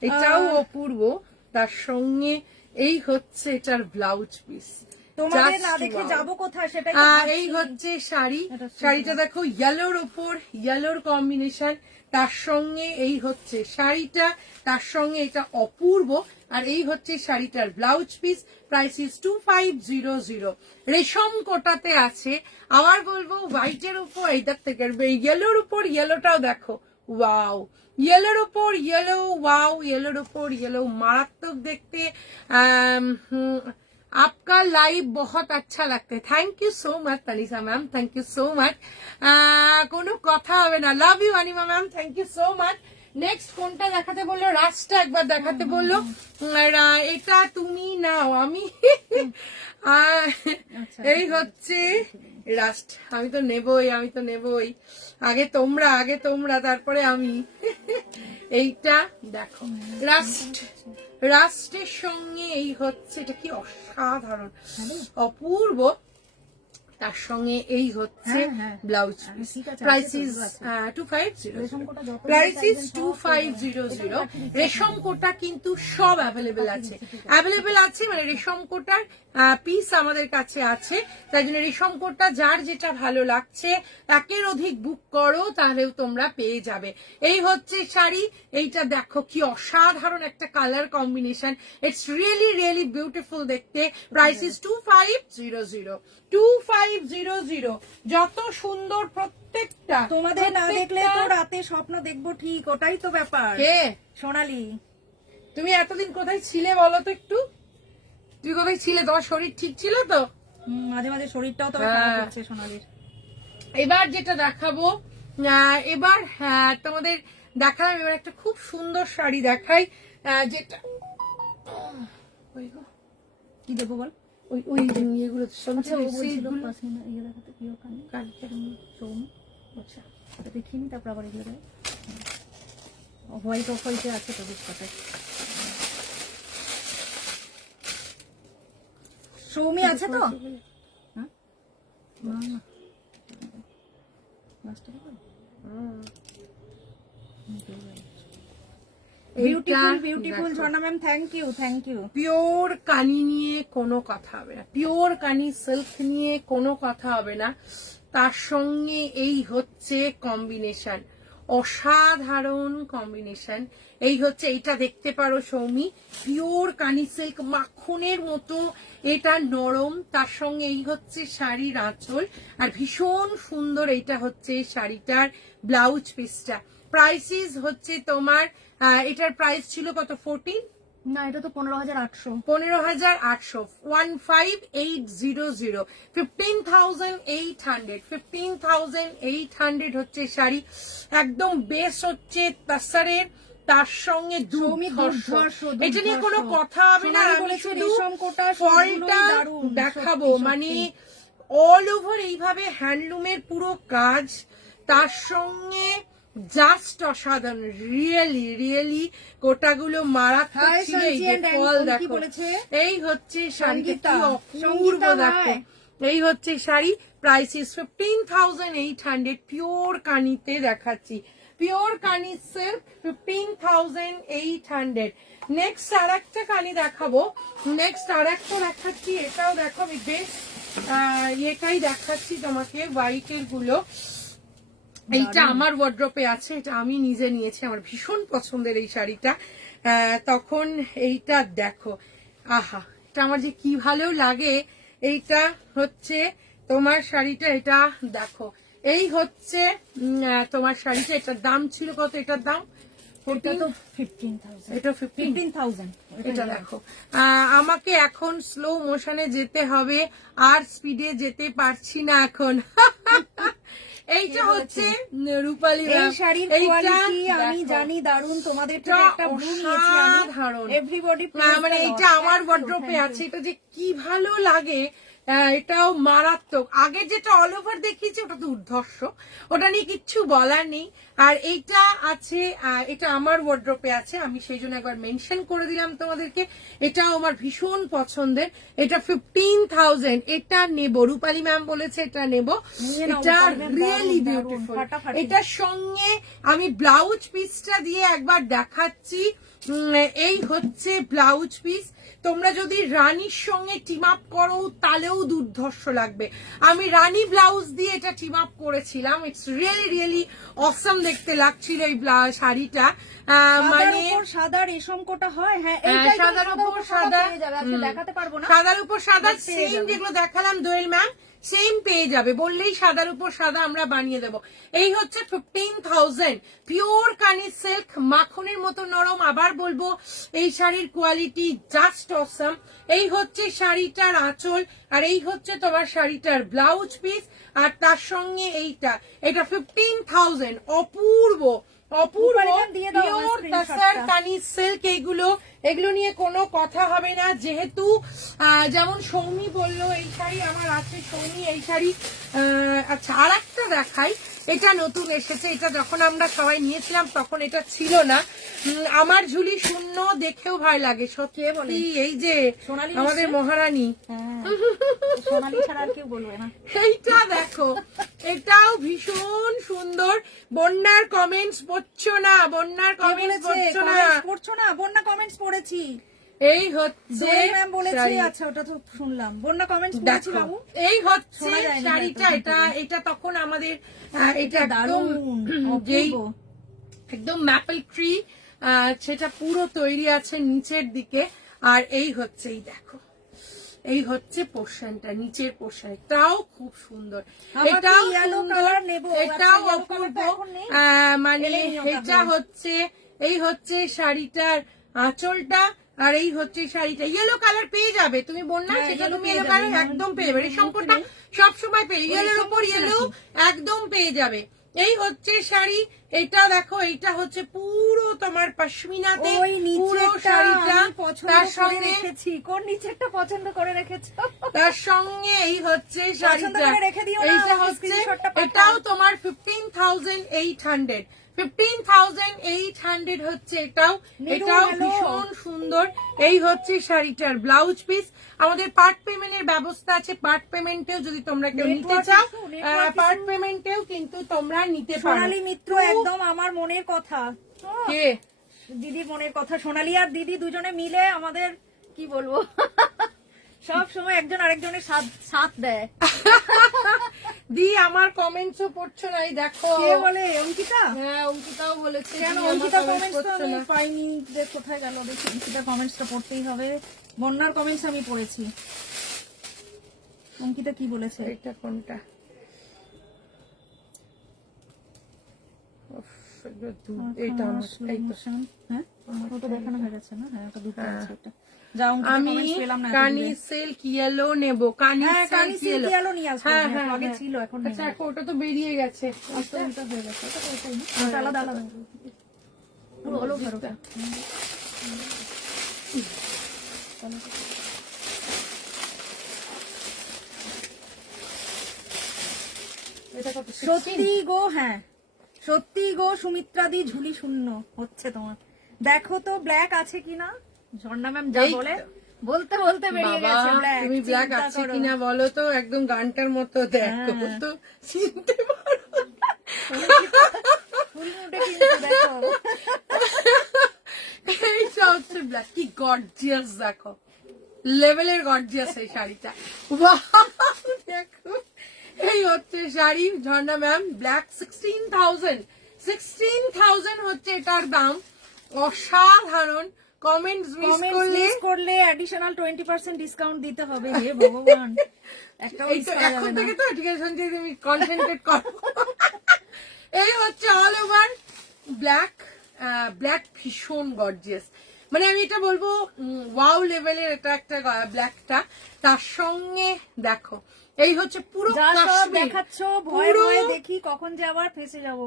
এটাও অপূর্ব। তার সঙ্গে এই হচ্ছে এটার ব্লাউজ পিস, তোমাদের না দেখে যাবো কোথায় সেটাই তো এই ভাবছি। হচ্ছে শাড়ি, এটা সুন্দর। শাড়িটা দেখো ইয়েলোর উপর ইয়েলোর কম্বিনেশন, তার সঙ্গে এই হচ্ছে শাড়িটা, তার সঙ্গে এটা অপূর্ব। আর এই হচ্ছে শাড়িটার ব্লাউজ পিস, প্রাইস ইজ 2500। রেশম কোটাতে আছে। আবার বলবো হোয়াইটের উপর এইটার থেকে ইয়েলোর উপর ইয়েলোটাও দেখো, ওয়াও येलोर ऊपर येलो, वाओ येलोर ऊपर येलो, मारात्मक देखते। आपका लाइव बहुत अच्छा लगता है, thank you so much Tanisha ma'am, thank you so much. कोनो कथा होबे ना, लाभ you Anima ma'am, thank you so much. Next কোনটা দেখাতে বললো? রাস্টটা একবার দেখাতে বললো। এটা তুমি নাও, আমি এই হচ্ছে রাস্ট, আমি তো নেবই। আগে তোমরা তারপরে আমি। এইটা দেখো রাস্টের সঙ্গে এই হচ্ছে, এটা কি অসাধারণ অপূর্ব, তার সঙ্গে এই হচ্ছে blouse piece, price is 2500, price is 2500। রেশম কোটা কিন্তু সব অ্যাভেলেবেল আছে, মানে রেশম কোটার পিস আমাদের কাছে আছে, তাই জন্য রেশম কোটা যার যেটা ভালো লাগছে একের অধিক বুক করো তাহলেও তোমরা পেয়ে যাবে। এই হচ্ছে শাড়ি, এইটা দেখো কি অসাধারণ একটা colour combination, it's really beautiful দেখতে। Price is 2500। যত সুন্দর প্রত্যেকটা, তোমাদের না দেখলে তো রাতে স্বপ্ন দেখবো ঠিক, ওটাই তো ব্যাপার। কে সোনালি তুমি এতদিন কোথায় ছিলে বলো তো একটু? তুমি কোথায় ছিলে? তোমার শরীর ঠিক ছিল তো? মাঝে মাঝে শরীরটাও তো খারাপ হচ্ছে সোনালির। এবার যেটা দেখাবো, এবার তোমাদের দেখালাম, এবার একটা খুব সুন্দর শাড়ি দেখাই, যেটা কি দেবো বল? ওই ইয়েগুলো আচ্ছা দেখিনি, তারপর আবার এগুলো হোয়াইট অফ হোয়াইটে আছে তো বিস্কুটে। সৌমি আছে তো? Beautiful Jharna ma'am, thank you. Pure Kani নিয়ে কোনো কথা হবে না, পিওর কানি সিল্ক নিয়ে কোনো কথা হবে না, তার সঙ্গে এই হচ্ছে কম্বিনেশন, অসাধারণ কম্বিনেশন। এই হচ্ছে, এইটা দেখতে পারো সৌমি, পিওর কানি সিল্ক মাখনের মতো, এটা নরম, তার সঙ্গে এই হচ্ছে শাড়ির আঁচল, আর ভীষণ সুন্দর এইটা হচ্ছে শাড়িটার ব্লাউজ পিসটা। প্রাইসিস হচ্ছে তোমার, এটার প্রাইস ছিল কত? 14 না, এটা তো 15,800। 15,800, 15,800, 15,800 হচ্ছে শাড়ি। একদম বেস হচ্ছে তাসারের, তার সঙ্গে দুর্ধর্ষ, এটা নিয়ে কোনো কথা হবে না। আমি শুধু সবকটা ফলটা শাড়িগুলোই দারুণ, দেখাবো, সত্যি, মানে সত্যি। অল ওভার এইভাবে হ্যান্ডলুমের পুরো কাজ, তার সঙ্গে জাস্ট অসাধারণ, রিয়েলি রিয়েলি কোটাগুলো মারাত্মক Hi, ছিল। এই Sanchi যে and ফল Annie, কি দেখো, বলেছে? এই হচ্ছে শাড়িটা, সঙ্গীতা, কি অপূর্ব সঙ্গীতা, দেখো। hi. এই হচ্ছে শাড়ি, প্রাইস ইস 15,800, পিওর কানিতে দেখাচ্ছি, পিওর কানি সিল্ক 15,800। নেক্সট আর একটা কানি দেখাবো, নেক্সট আর একটা দেখাচ্ছি, এটাও দেখো আমি বেশ এটাই দেখাচ্ছি তোমাকে, হোয়াইটের গুলো। এইটা আমার ওয়ার্ড্রপে আছে, এটা আমি নিজে নিয়েছি, আমার ভীষণ পছন্দের এই শাড়িটা। তখন এইটা দেখো, আহা, এটা আমার যে কি ভালো লাগে। এইটা হচ্ছে তোমার শাড়িটা, এটা দেখো, এই হচ্ছে তোমার শাড়িটা, এটার দাম ছিল কত, এটার দাম এটা তো 15,000, এটা 15,000 এটা দেখো। আমাকে এখন স্লো মোশনে যেতে হবে, আর স্পিডে যেতে পারছি না এখন। এইটা হচ্ছে রূপালী এই ম্যাম, শাড়ির কোয়ালিটি আমি জানি দারুণ, তোমাদের থেকে একটা ব্লু নিয়েছি আমি, অসাধারণ। এভরিবডি মানে এটা আমার ওয়ার্ড্রপে আছে, এটা যে কি ভালো লাগে। এটাও মারাত্মক। আগে যেটা অল ওভার দেখিয়েছি ওটা তো উর্ধর্ষ, ওটা নিয়ে কিচ্ছু বলার নেই। আর এইটা আছে, এটা আমার ওয়ার্ড্রপে আছে, আমি সেই জন্য একবার মেনশন করে দিলাম তোমাদেরকে। এটাও আমার ভীষণ পছন্দের, এটা 15,000, এটা নেব, রূপালী ম্যাম বলেছে এটা নেব। এটা রিয়েলি বিউটিফুল। এটার সঙ্গে আমি ব্লাউজ পিসটা দিয়ে একবার দেখাচ্ছি। এই হচ্ছে ব্লাউজ পিস, তোমরা যদি রানীর সঙ্গে টিম আপ করো তাহলেও দুর্ধর্ষ লাগবে। আমি রানী ব্লাউজ দিয়ে এটা টিম আপ করেছিলাম, ইটস রিয়েলি রিয়েলি অসম দেখতে লাগছিল এই শাড়িটা। মানে সাদা রেশম কোটা হয়, হ্যাঁ সাদার উপর সাদা, দেখাতে পারবো না, সাদার উপর সাদা সেম যেগুলো দেখালাম দোয়েল ম্যাম, সেম পেয়ে যাবে, বললেই সাদার উপর সাদা আমরা বানিয়ে দেব। এই হচ্ছে 15,000, পিওর কানি সিল্ক, মাখনের মতো নরম। আবার বলবো এই শাড়ির কোয়ালিটি জাস্ট অসম। এই হচ্ছে শাড়িটার আঁচল, আর এই হচ্ছে তোমার শাড়িটার ব্লাউজ পিস, আর তার সঙ্গে এইটা, এটা 15,000, অপূর্ব অপূর্ব পিওর তাসার কানি সিল্ক। এগুলো নিয়ে কোনো কথা হবে না, যেহেতু যেমন সৌমি বললো এই শাড়ি আমার আছে, সৌমি এই শাড়ি। আচ্ছা, আর একটা দেখাই, এটা নতুন এসেছে, এটা যখন আমরা সবাই নিয়েছিলাম তখন এটা ছিল না। আমার ঝুলি শূন্য, দেখেও ভয় লাগে সত্যি। এই যে আমাদের মহারানী, সোনালি ছাড়া আর কেউ বলবে না। এইটা দেখো, এটাও ভীষণ সুন্দর। বন্যার কমেন্টস পড়ছো না, বন্যার কমেন্টস পড়ছো না, পড়ছো না, বন্যা কমেন্টস পড়েছি। এই হচ্ছে ম্যাম বলেছে, আচ্ছা ওটা তো শুনলাম, বন্যা কমেন্টস পড়েছি বাবু। এই হচ্ছে শাড়িটা, এটা তখন আমাদের এটা একদম একদম ম্যাপল ট্রি, সেটা পুরো তৈরি আছে নিচের দিকে। আর এই হচ্ছে, এই দেখো, এই হচ্ছে পোর্শনটা, নিচের পোর্শন, এটাও খুব সুন্দর, এটাও সুন্দর, এটাও অপূর্ব। মানে এটা হচ্ছে, এই হচ্ছে শাড়িটার আঁচলটা, আর এই হচ্ছে শাড়িটা। ইয়েলো কালার পেয়ে যাবে তুমি, বন্যা সেটা তুমি ইয়েলো কালার একদম পেয়ে যাবে, রেশমটা সবসময় পেয়ে, ইয়েলোর উপর ইয়েলো একদম পেয়ে যাবে। এই হচ্ছে শাড়ি, এটা দেখো, এইটা হচ্ছে পুরো তোমার পশমিনাতে পুরো শাড়িটা, তার সঙ্গে কোন নিচেরটা পছন্দ করে রেখেছো, তার সঙ্গে এই হচ্ছে শাড়িটা, এইটা হচ্ছে, এটাও তোমার 15,800, 15,800 হচ্ছে এটাও, এটাও ভীষণ সুন্দর। এই হচ্ছে শাড়িটার ব্লাউজ পিস। আমাদের পার্ট পেমেন্টের ব্যবস্থা আছে, পার্ট পেমেন্টেও যদি তোমরা কেউ নিতে চাও, পার্ট পেমেন্টেও কিন্তু তোমরা নিতে পারো। সোনালী মিত্র একদম আমার মনের কথা, কে দিদির মনের কথা, সোনালী আর দিদি দুজনে মিলে আমাদের কি বলবো, সব সময় একজন আরেকজনের সাথ দেয়। দি আমার কমেন্টসও পড়ছো না, এই দেখো, কে বলে? অঙ্কিতা? হ্যাঁ, অঙ্কিতাও বলেছে। কেন অঙ্কিতা কমেন্টস তো আমি পাইনি, যে কোথায় গেল দেখি। অঙ্কিতা কমেন্টসটা পড়তেই হবে, বন্যার কমেন্টস আমি পড়েছি। অঙ্কিতা কি বলেছে? এটা কোনটা? এটা আমার, এই তো। হ্যাঁ, ওটা দেখানো হয়ে গেছে না? হ্যাঁ, ওটা দুটো আছে ওটা। আমি কানি সিল্ক ইয়েলো নেবো, কানি সিল্ক ইয়েলো নিয়ে আসবো। হ্যাঁ, আগে ছিল, এখন নেই। আচ্ছা, ওটা তো বেরিয়ে গেছে, ওটা হয়ে গেছে, ওটা তো ওটাই না, ওটা আলাদা আলাদা বলো। এটা কত? সত্যি গো, হ্যাঁ সত্যি গো সুমিত্রাদি, ঝুলি শূন্য হচ্ছে তোমার। দেখো তো ব্ল্যাক আছে কিনা। ঝর্ণা ম্যাম যা এই বলে তো। বলতে বলতে বেরিয়ে বাবা, গেছে ব্ল্যাক। তুমি ব্ল্যাক আছে কিনা বলো তো, একদম গানটার মতো দেখো হ্যাঁ। তো, চিনতে পারো? ফুল মুডে কিন্তু দেখো। এইটা হচ্ছে ব্ল্যাক, কি গর্জিয়াস দেখো, লেভেলের গর্জিয়াস এই শাড়িটা। Wow, দেখো এই হচ্ছে শাড়ি ঝর্ণা ম্যাম, ব্ল্যাক 16,000 হচ্ছে এটার দাম। অসাধারণ। কমেন্টস মিস করলে করলে অ্যাডিশনাল 20% ডিসকাউন্ট দিতে হবে। হে ভগবান, একটা এই তো এখন থেকে তো ঠিক আছে সঞ্জয়, তুমি কনসেন্ট্রেট করো। এই হচ্ছে অল ওভার ব্ল্যাক, ব্ল্যাক ভীষণ গর্জিয়াস, মানে আমি এটা বলবো ওয়াও লেভেলের এটা একটা ব্ল্যাকটা। তার সঙ্গে দেখো এই হচ্ছে পুরো যা সব কাশ্মীর, দেখাচ্ছ ভয় পুরো- ভয় দেখি কখন যে আবার ফেসে যাব।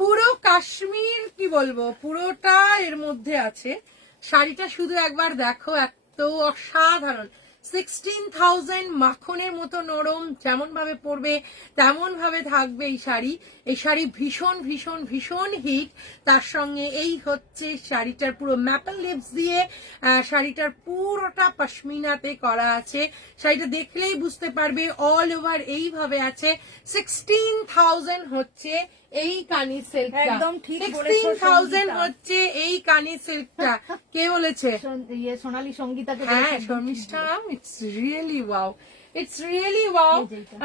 পুরো কাশ্মীর কি বলবো, পুরোটা এর মধ্যে আছে। শাড়িটা শুধু একবার দেখো, এত অসাধারণ। 16,000, মাখনের মতো নরম, যেমন ভাবে পরবে তেমন ভাবে থাকবে এই শাড়ি। এই শাড়ি ভীষণ ভীষণ ভীষণ হিট। তার সঙ্গে এই হচ্ছে শাড়িটার পুরো ম্যাপল লিপস দিয়ে শাড়িটার পুরোটা পশমিনাতে করা আছে। শাড়িটা দেখলেই বুঝতে পারবে অল ওভার এইভাবে আছে। 16,000 হচ্ছে এই কানি সিল্কটা, একদম ঠিক বলেছো 16,000 সঙ্গীতা। হচ্ছে এই কানি সিল্কটা। কে বলেছে? সোনালী সঙ্গীতাকে হ্যাঁ বলেছে। Sharmistha, it's really wow, it's really wow. এই যে এটা।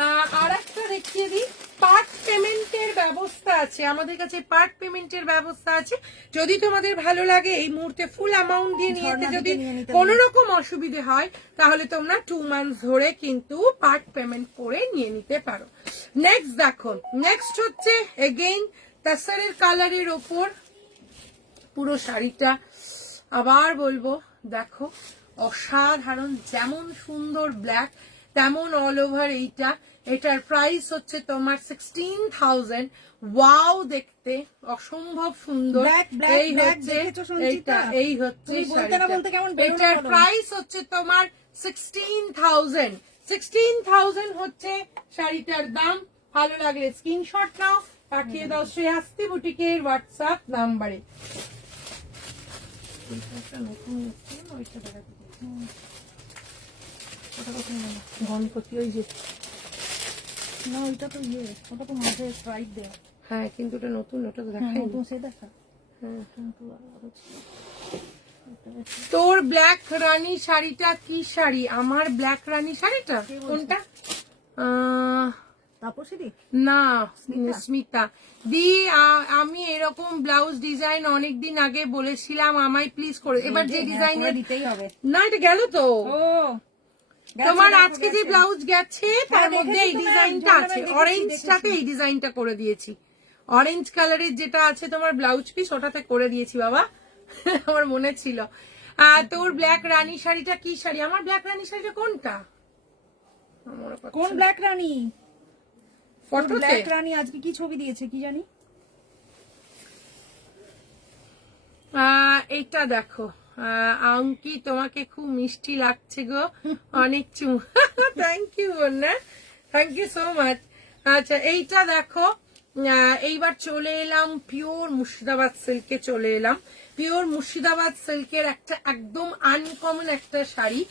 আর একটা দেখিয়ে দিই, পার্ট পেমেন্টের ব্যবস্থা আছে আমাদের কাছে, পার্ট পেমেন্টের ব্যবস্থা আছে। যদি তোমাদের ভালো লাগে এই মুহূর্তে ফুল অ্যামাউন্ট দিয়ে নিতে, ঝর্ণা যদি দিকে নিয়ে নিতে কোনো রকম অসুবিধে হয় তাহলে তোমরা 2 মান্থস ধরে কিন্তু পার্ট পেমেন্ট করে নিয়ে নিতে পারো। নেক্সট দেখো, নেক্সট হচ্ছে এগেইন তাসারের কালারের ওপর পুরো শাড়িটা। আবার বলবো দেখো অসাধারণ, যেমন সুন্দর ব্ল্যাক তেমন অল ওভার এইটা। এটার প্রাইস হচ্ছে তোমার 16,000। ওয়াও, দেখতে অসম্ভব সুন্দর। Black, black, এই black হচ্ছে দেখেছো সঞ্চিতা? এইটা, এই হচ্ছে তুমি বলতে না শাড়িটা। বলতে কেমন বেরোলো এটার বলো। প্রাইস হচ্ছে তোমার 16,000 হচ্ছে শাড়িটার দাম। ভালো লাগলে স্ক্রিনশট নাও, পাঠিয়ে দাও শ্রেয়াস্তি বুটিকের হোয়াটসঅ্যাপ নাম্বারে। গণপতি ওই যে, না ওইটা তো ওটা তো মাঝে স্ট্রাইক দেয়া। হ্যাঁ কিন্তু ওটা নতুন, ওটা তো হ্যাঁ দেখাই নতুন সে দেখা। হ্যাঁ। কিন্তু আরো ছিল। তোর ব্ল্যাক রানী শাড়িটা কি শাড়ি? আমার ব্ল্যাক রানী শাড়িটা কে বলছে? কোনটা? তাপসী না, স্মিতা? স্মিতা দি। আমি এরকম ব্লাউজ ডিজাইন অনেকদিন আগে বলেছিলাম, আমায় প্লিজ করে এবার যে ডিজাইনের, দিতেই হবে। না এটা গেল তো। ও তোমার আজকে যে ব্লাউজ গেছে তার হ্যাঁ, মধ্যে এই দেখেছি তো, ডিজাইনটা হ্যাঁ, আছে, দেখেছি, অরেঞ্জটাকে এই ডিজাইনটা করে দিয়েছি। অরেঞ্জ কালারের যেটা আছে তোমার ব্লাউজ পিস, ওটাতে করে দিয়েছি বাবা। আমার মনে ছিল। তোর ব্ল্যাক রানী শাড়িটা কি শাড়ি? আমার ব্ল্যাক রানী শাড়িটা কোনটা? কোন ব্ল্যাক রানী? ফটোতে ব্ল্যাক রানী আজকে কি ছবি দিয়েছে কি জানি। এইটা দেখো। আঙ্কি তোমাকে খুব মিষ্টি লাগছে গো, অনেক চুমু। থ্যাংক ইউ না, থ্যাংক ইউ সো মাচ। আচ্ছা এইটা দেখো, এইবার চলে এলাম পিওর মুর্শিদাবাদ সিল্কে, চলে এলাম পিওর মুর্শিদাবাদ সিল্কের একটা একদম আনকমন একটা শাড়ি।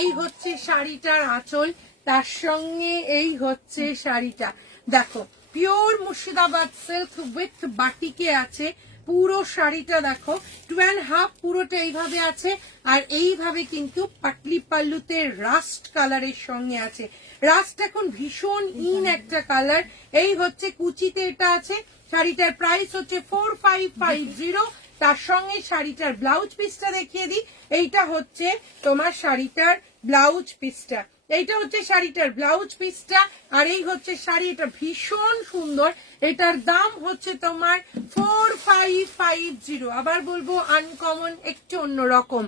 এই হচ্ছে শাড়িটার আঁচল, তার সঙ্গে এই হচ্ছে শাড়িটা। দেখো পিওর মুর্শিদাবাদ সিল্ক উইথ বাটিকে আছে। পুরো শাড়িটা দেখো 2.5 পুরোটা এইভাবে আছে, আর এইভাবে কিন্তু পাটলি পাল্লুতে রাস্ট কালারের সঙ্গে আছে। রাস্ট এখন ভীষণ ইন একটা কালার। এই হচ্ছে কুচিতে এটা আছে। শাড়িটার প্রাইস হচ্ছে 4550। তার সঙ্গে শাড়িটার ব্লাউজ পিসটা দেখিয়ে দিই। এইটা হচ্ছে তোমার শাড়িটার ব্লাউজ পিসটা, এইটা হচ্ছে শাড়িটার ব্লাউজ পিসটা, আর এই হচ্ছে শাড়ি। এটা ভীষণ সুন্দর। এটার দাম হচ্ছে তোমার 4550। আবার বলবো আনকমন, একটু অন্যরকম।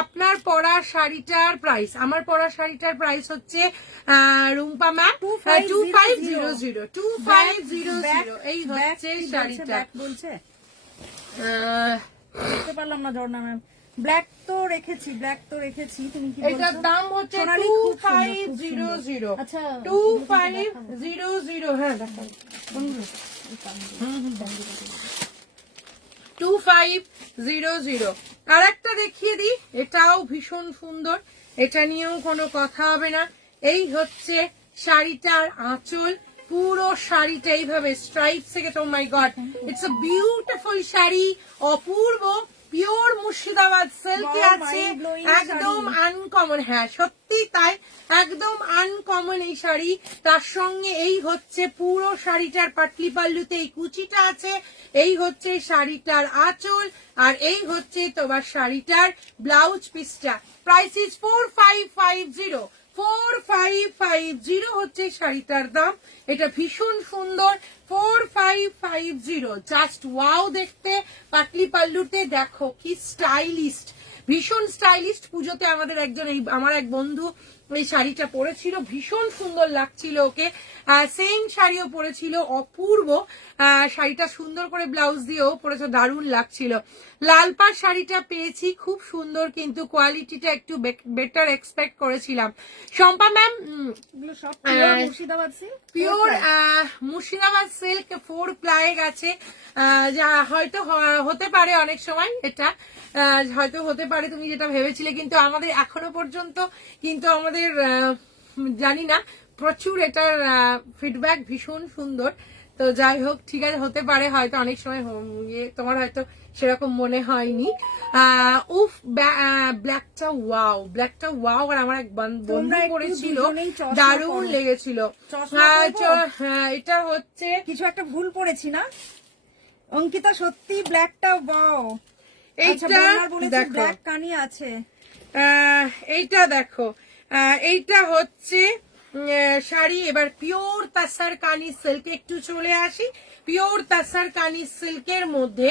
আপনার পরা শাড়িটার প্রাইস, আমার পরা শাড়িটার প্রাইস হচ্ছে রুম্পা ম্যাম 2500। এই হচ্ছে শাড়িটা। বলছে বুঝতে পারলাম না ঝর্ণা ম্যাম। ব্ল্যাক তো রেখেছি তুমি কি এটার বলছো? দাম হচ্ছে সোনালী খুব সুন্দর, খুব 2500। সুন্দর। আচ্ছা 2500, হ্যাঁ দেখাও কোনগুলো? 2500। আর একটা দেখিয়ে দিই, এটাও ভীষণ সুন্দর, এটা নিয়েও কোনো কথা হবে না। এই হচ্ছে শাড়িটার আঁচল, পুরো শাড়িটা এইভাবে স্ট্রাইপস থেকে, তো my god, it's a beautiful sari, অপূর্ব পিওর মুর্শিদাবাদ সিল্কে Wow, আছে, mind blowing একদম শাড়ি। আনকমন। হ্যাঁ সত্যি তাই, একদম আনকমন এই শাড়ি। তার সঙ্গে এই হচ্ছে পুরো শাড়িটার পাটলি পাল্লুতে এই কুচিটা আছে, এই হচ্ছে শাড়িটার আঁচল, আর এই হচ্ছে তোমার শাড়িটার ব্লাউজ পিসটা। Price is 4550। 4550 হচ্ছে শাড়িটার দাম। এটা ভীষণ সুন্দর, 4550। জাস্ট ওয়াও দেখতে, পাটলি পাল্লুতে দেখো কি স্টাইলিস্ট, ভীষণ স্টাইলিস্ট। পুজোতে আমাদের আমার এক বন্ধু এই শাড়িটা পরেছিল, ভীষণ সুন্দর লাগছিল ওকে। সেম শাড়িও পরেছিল, অপূর্ব। শাড়িটা সুন্দর করে ব্লাউজ দিয়েও পরেছে, দারুণ লাগছিল। লাল পাড় শাড়িটা পেয়েছি, খুব সুন্দর, কিন্তু কোয়ালিটিটা একটু বেটার এক্সপেক্ট করেছিলাম। শম্পা ম্যাম, এগুলো সব pure Murshidabad silk, pure Murshidabad silk 4 ply গেছে। যা হয়তো হতে পারে অনেক সময়, এটা হয়তো হতে পারে তুমি যেটা ভেবেছিলে, কিন্তু আমাদের এখনো পর্যন্ত কিন্তু আমাদের জানি না, প্রচুর এটার ফিডব্যাক ভীষণ সুন্দর। তো যাই হোক, ঠিক আছে, হতে পারে হয়তো অনেক সময় তোমার হয়তো সেরকম মনে হয়নি। উফ, ব্ল্যাকটা ওয়াও, আর আমার এক বন্ধু একটু করেছিল, দুজনেই চশমা দারুণ পরো। লেগেছিল। চশমা পরবো? হ্যাঁ এটা হচ্ছে, কিছু একটা ভুল করেছি না অঙ্কিতা? সত্যি ব্ল্যাকটা বাও। আচ্ছা, এইটা বন্যার বলেছে দেখো, ব্ল্যাক কানি আছে। এইটা দেখো, এইটা হচ্ছে শাড়ি। এবার পিওর তাসার কানি সিল্ক, একটু চলে আসি পিওর তাসার কানি সিল্কের মধ্যে।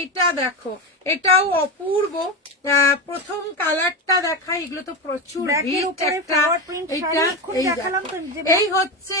এইটা দেখো, এটাও অপূর্ব। প্রথম কালারটা দেখাই, এগুলো তো প্রচুর ব্ল্যাকের হিট উপরে একটা। ফ্লাওয়ার প্রিন্ট শাড়ি এইটা এক্ষুনি এই দেখালাম দেখো। তো, যে এই হচ্ছে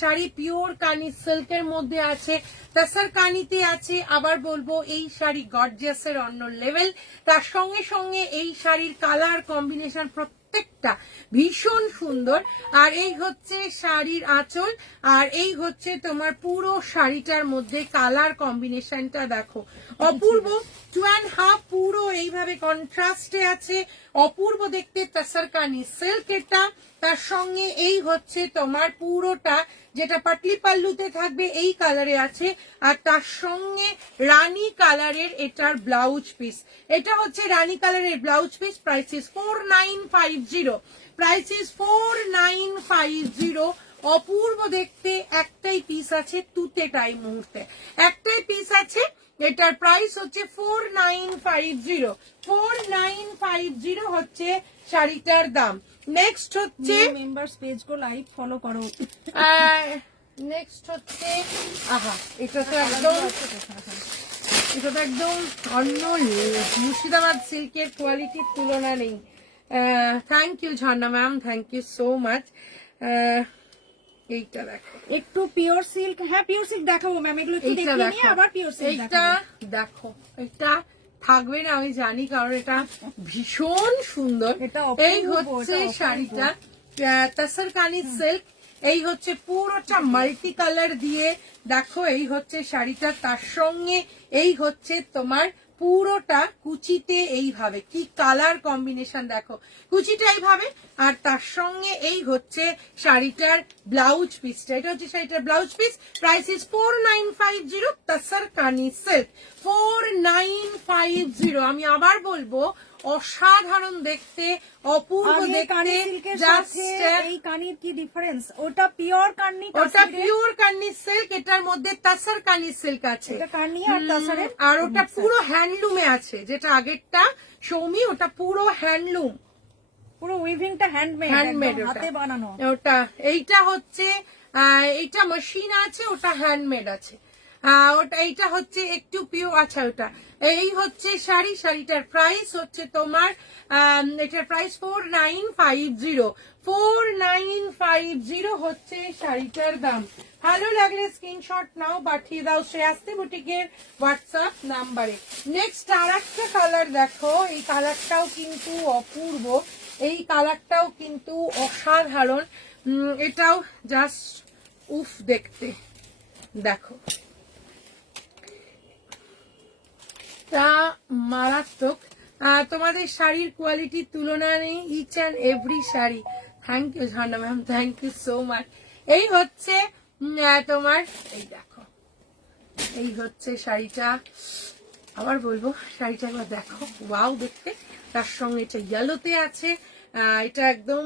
শাড়ি পিওর কানি সিল্কের মধ্যে আছে, তাসার কানিতে আছে। আবার বলবো এই শাড়ি গর্জিয়াসের অন্য লেভেল। তার সঙ্গে সঙ্গে এই শাড়ির কালার কম্বিনেশন প্রত্যেকটা ভীষণ সুন্দর। আর এই হচ্ছে শাড়ির আঁচল, আর এই হচ্ছে তোমার পুরো শাড়িটার মধ্যে কালার কম্বিনেশনটা দেখো, অপূর্ব। 2.5 পুরো এইভাবে কন্ট্রাস্টে আছে, অপূর্ব দেখতে তাসার কানি সিল্ক এটা। তার সঙ্গে এই হচ্ছে তোমার পুরোটা, যেটা পাটলি পাল্লুতে থাকবে এই কালারে আছে, আর তার সঙ্গে রানী কালারের এটার ব্লাউজ পিস। এটা হচ্ছে রানী কালারের blouse piece. Price is 4950। Price is 4950। অপূর্ব দেখতে, একটাই পিস আছে তুতেটাই মুহূর্তে, একটাই পিস আছে। এটার প্রাইস হচ্ছে 4950। 4950 হচ্ছে শাড়িটার দাম। নেক্সট হচ্ছে মেম্বার্স পেজ গো লাইক ফলো করো। নেক্সট হচ্ছে, আহা, এটা তো একদম অন্য মুর্শিদাবাদ সিল্কের কোয়ালিটির তুলনা নেই। Thank you Jharna ma'am, thank you so much. এইটা দেখো, একটু পিওর সিল্ক, হ্যাঁ পিওর সিল্ক দেখাবো ম্যাম, এগুলো একটু এইটা দেখিয়ে নিয়ে দেখো, আবার পিওর সিল্ক এইটা দেখাবো। দেখো, এটা থাকবে না আমি জানি, কারণ এটা ভীষণ সুন্দর। এটা অপূর্ব, এই হচ্ছে এটা অপূর্ব। শাড়িটা তাসার কানি সিল্ক। এই হচ্ছে পুরোটা মাল্টি কালার দিয়ে দেখো, এই হচ্ছে শাড়িটা। তার সঙ্গে এই হচ্ছে তোমার পুরোটা কুচিতে এইভাবে কি কালার কম্বিনেশন দেখো, কুচিটা এইভাবে, আর তার সঙ্গে এই হচ্ছে শাড়িটার ব্লাউজ পিসটা। এটা হচ্ছে শাড়িটার ব্লাউজ পিস। প্রাইস ইজ 4950 তাসার কানি সিল্ক। 4950। আমি আবার বলবো, অসাধারণ দেখতে, অপূর্ব আগে কানি দেখতে। সিল্কের জাস্ট সাথে এই কানির কি ডিফারেন্স? ওটা পিওর কানি, ওটা পিওর কানি সিল্ক, এটার মধ্যে তাসার কানি সিল্ক আছে। এটা কানি আর তাসারের আর ওটা পুরো হ্যান্ডলুমে আছে, যেটা আগেরটা সৌমি, ওটা পুরো হ্যান্ডলুম, পুরো উইভিংটা হ্যান্ডমেড, হ্যান্ডমেড হাতে বানানো। ওটা। এইটা হচ্ছে এইটা মেশিন আছে, ওটা হ্যান্ডমেড আছে। ওটা এইটা হচ্ছে একটু পিওর, আচ্ছা ওটা এই হচ্ছে শাড়িটার প্রাইস হচ্ছে তোমার এটার প্রাইস 4950, 4950 হচ্ছে শাড়িটার দাম। ভালো লাগলে স্ক্রিনশট নাও, পাঠিয়ে দাও শ্রেয়াস্তি বুটিকের হোয়াটসঅ্যাপ নাম্বারে। নেক্সট আর একটা কালার দেখো, এই কালারটাও কিন্তু অপূর্ব, এই কালারটাও কিন্তু অসাধারণ, এটাও জাস্ট উফ দেখতে, দেখো তা মারাত্মক। তোমাদের শাড়ির কোয়ালিটির তুলনা নেই, each and every sari. Thank you Jharna ma'am, thank you so much. এই হচ্ছে তোমার, এই দেখো এই হচ্ছে শাড়িটা, আবার বলবো শাড়িটা একবার দেখো, ওয়াও দেখতে। তার সঙ্গে এটা ইয়েলোতে আছে, এটা একদম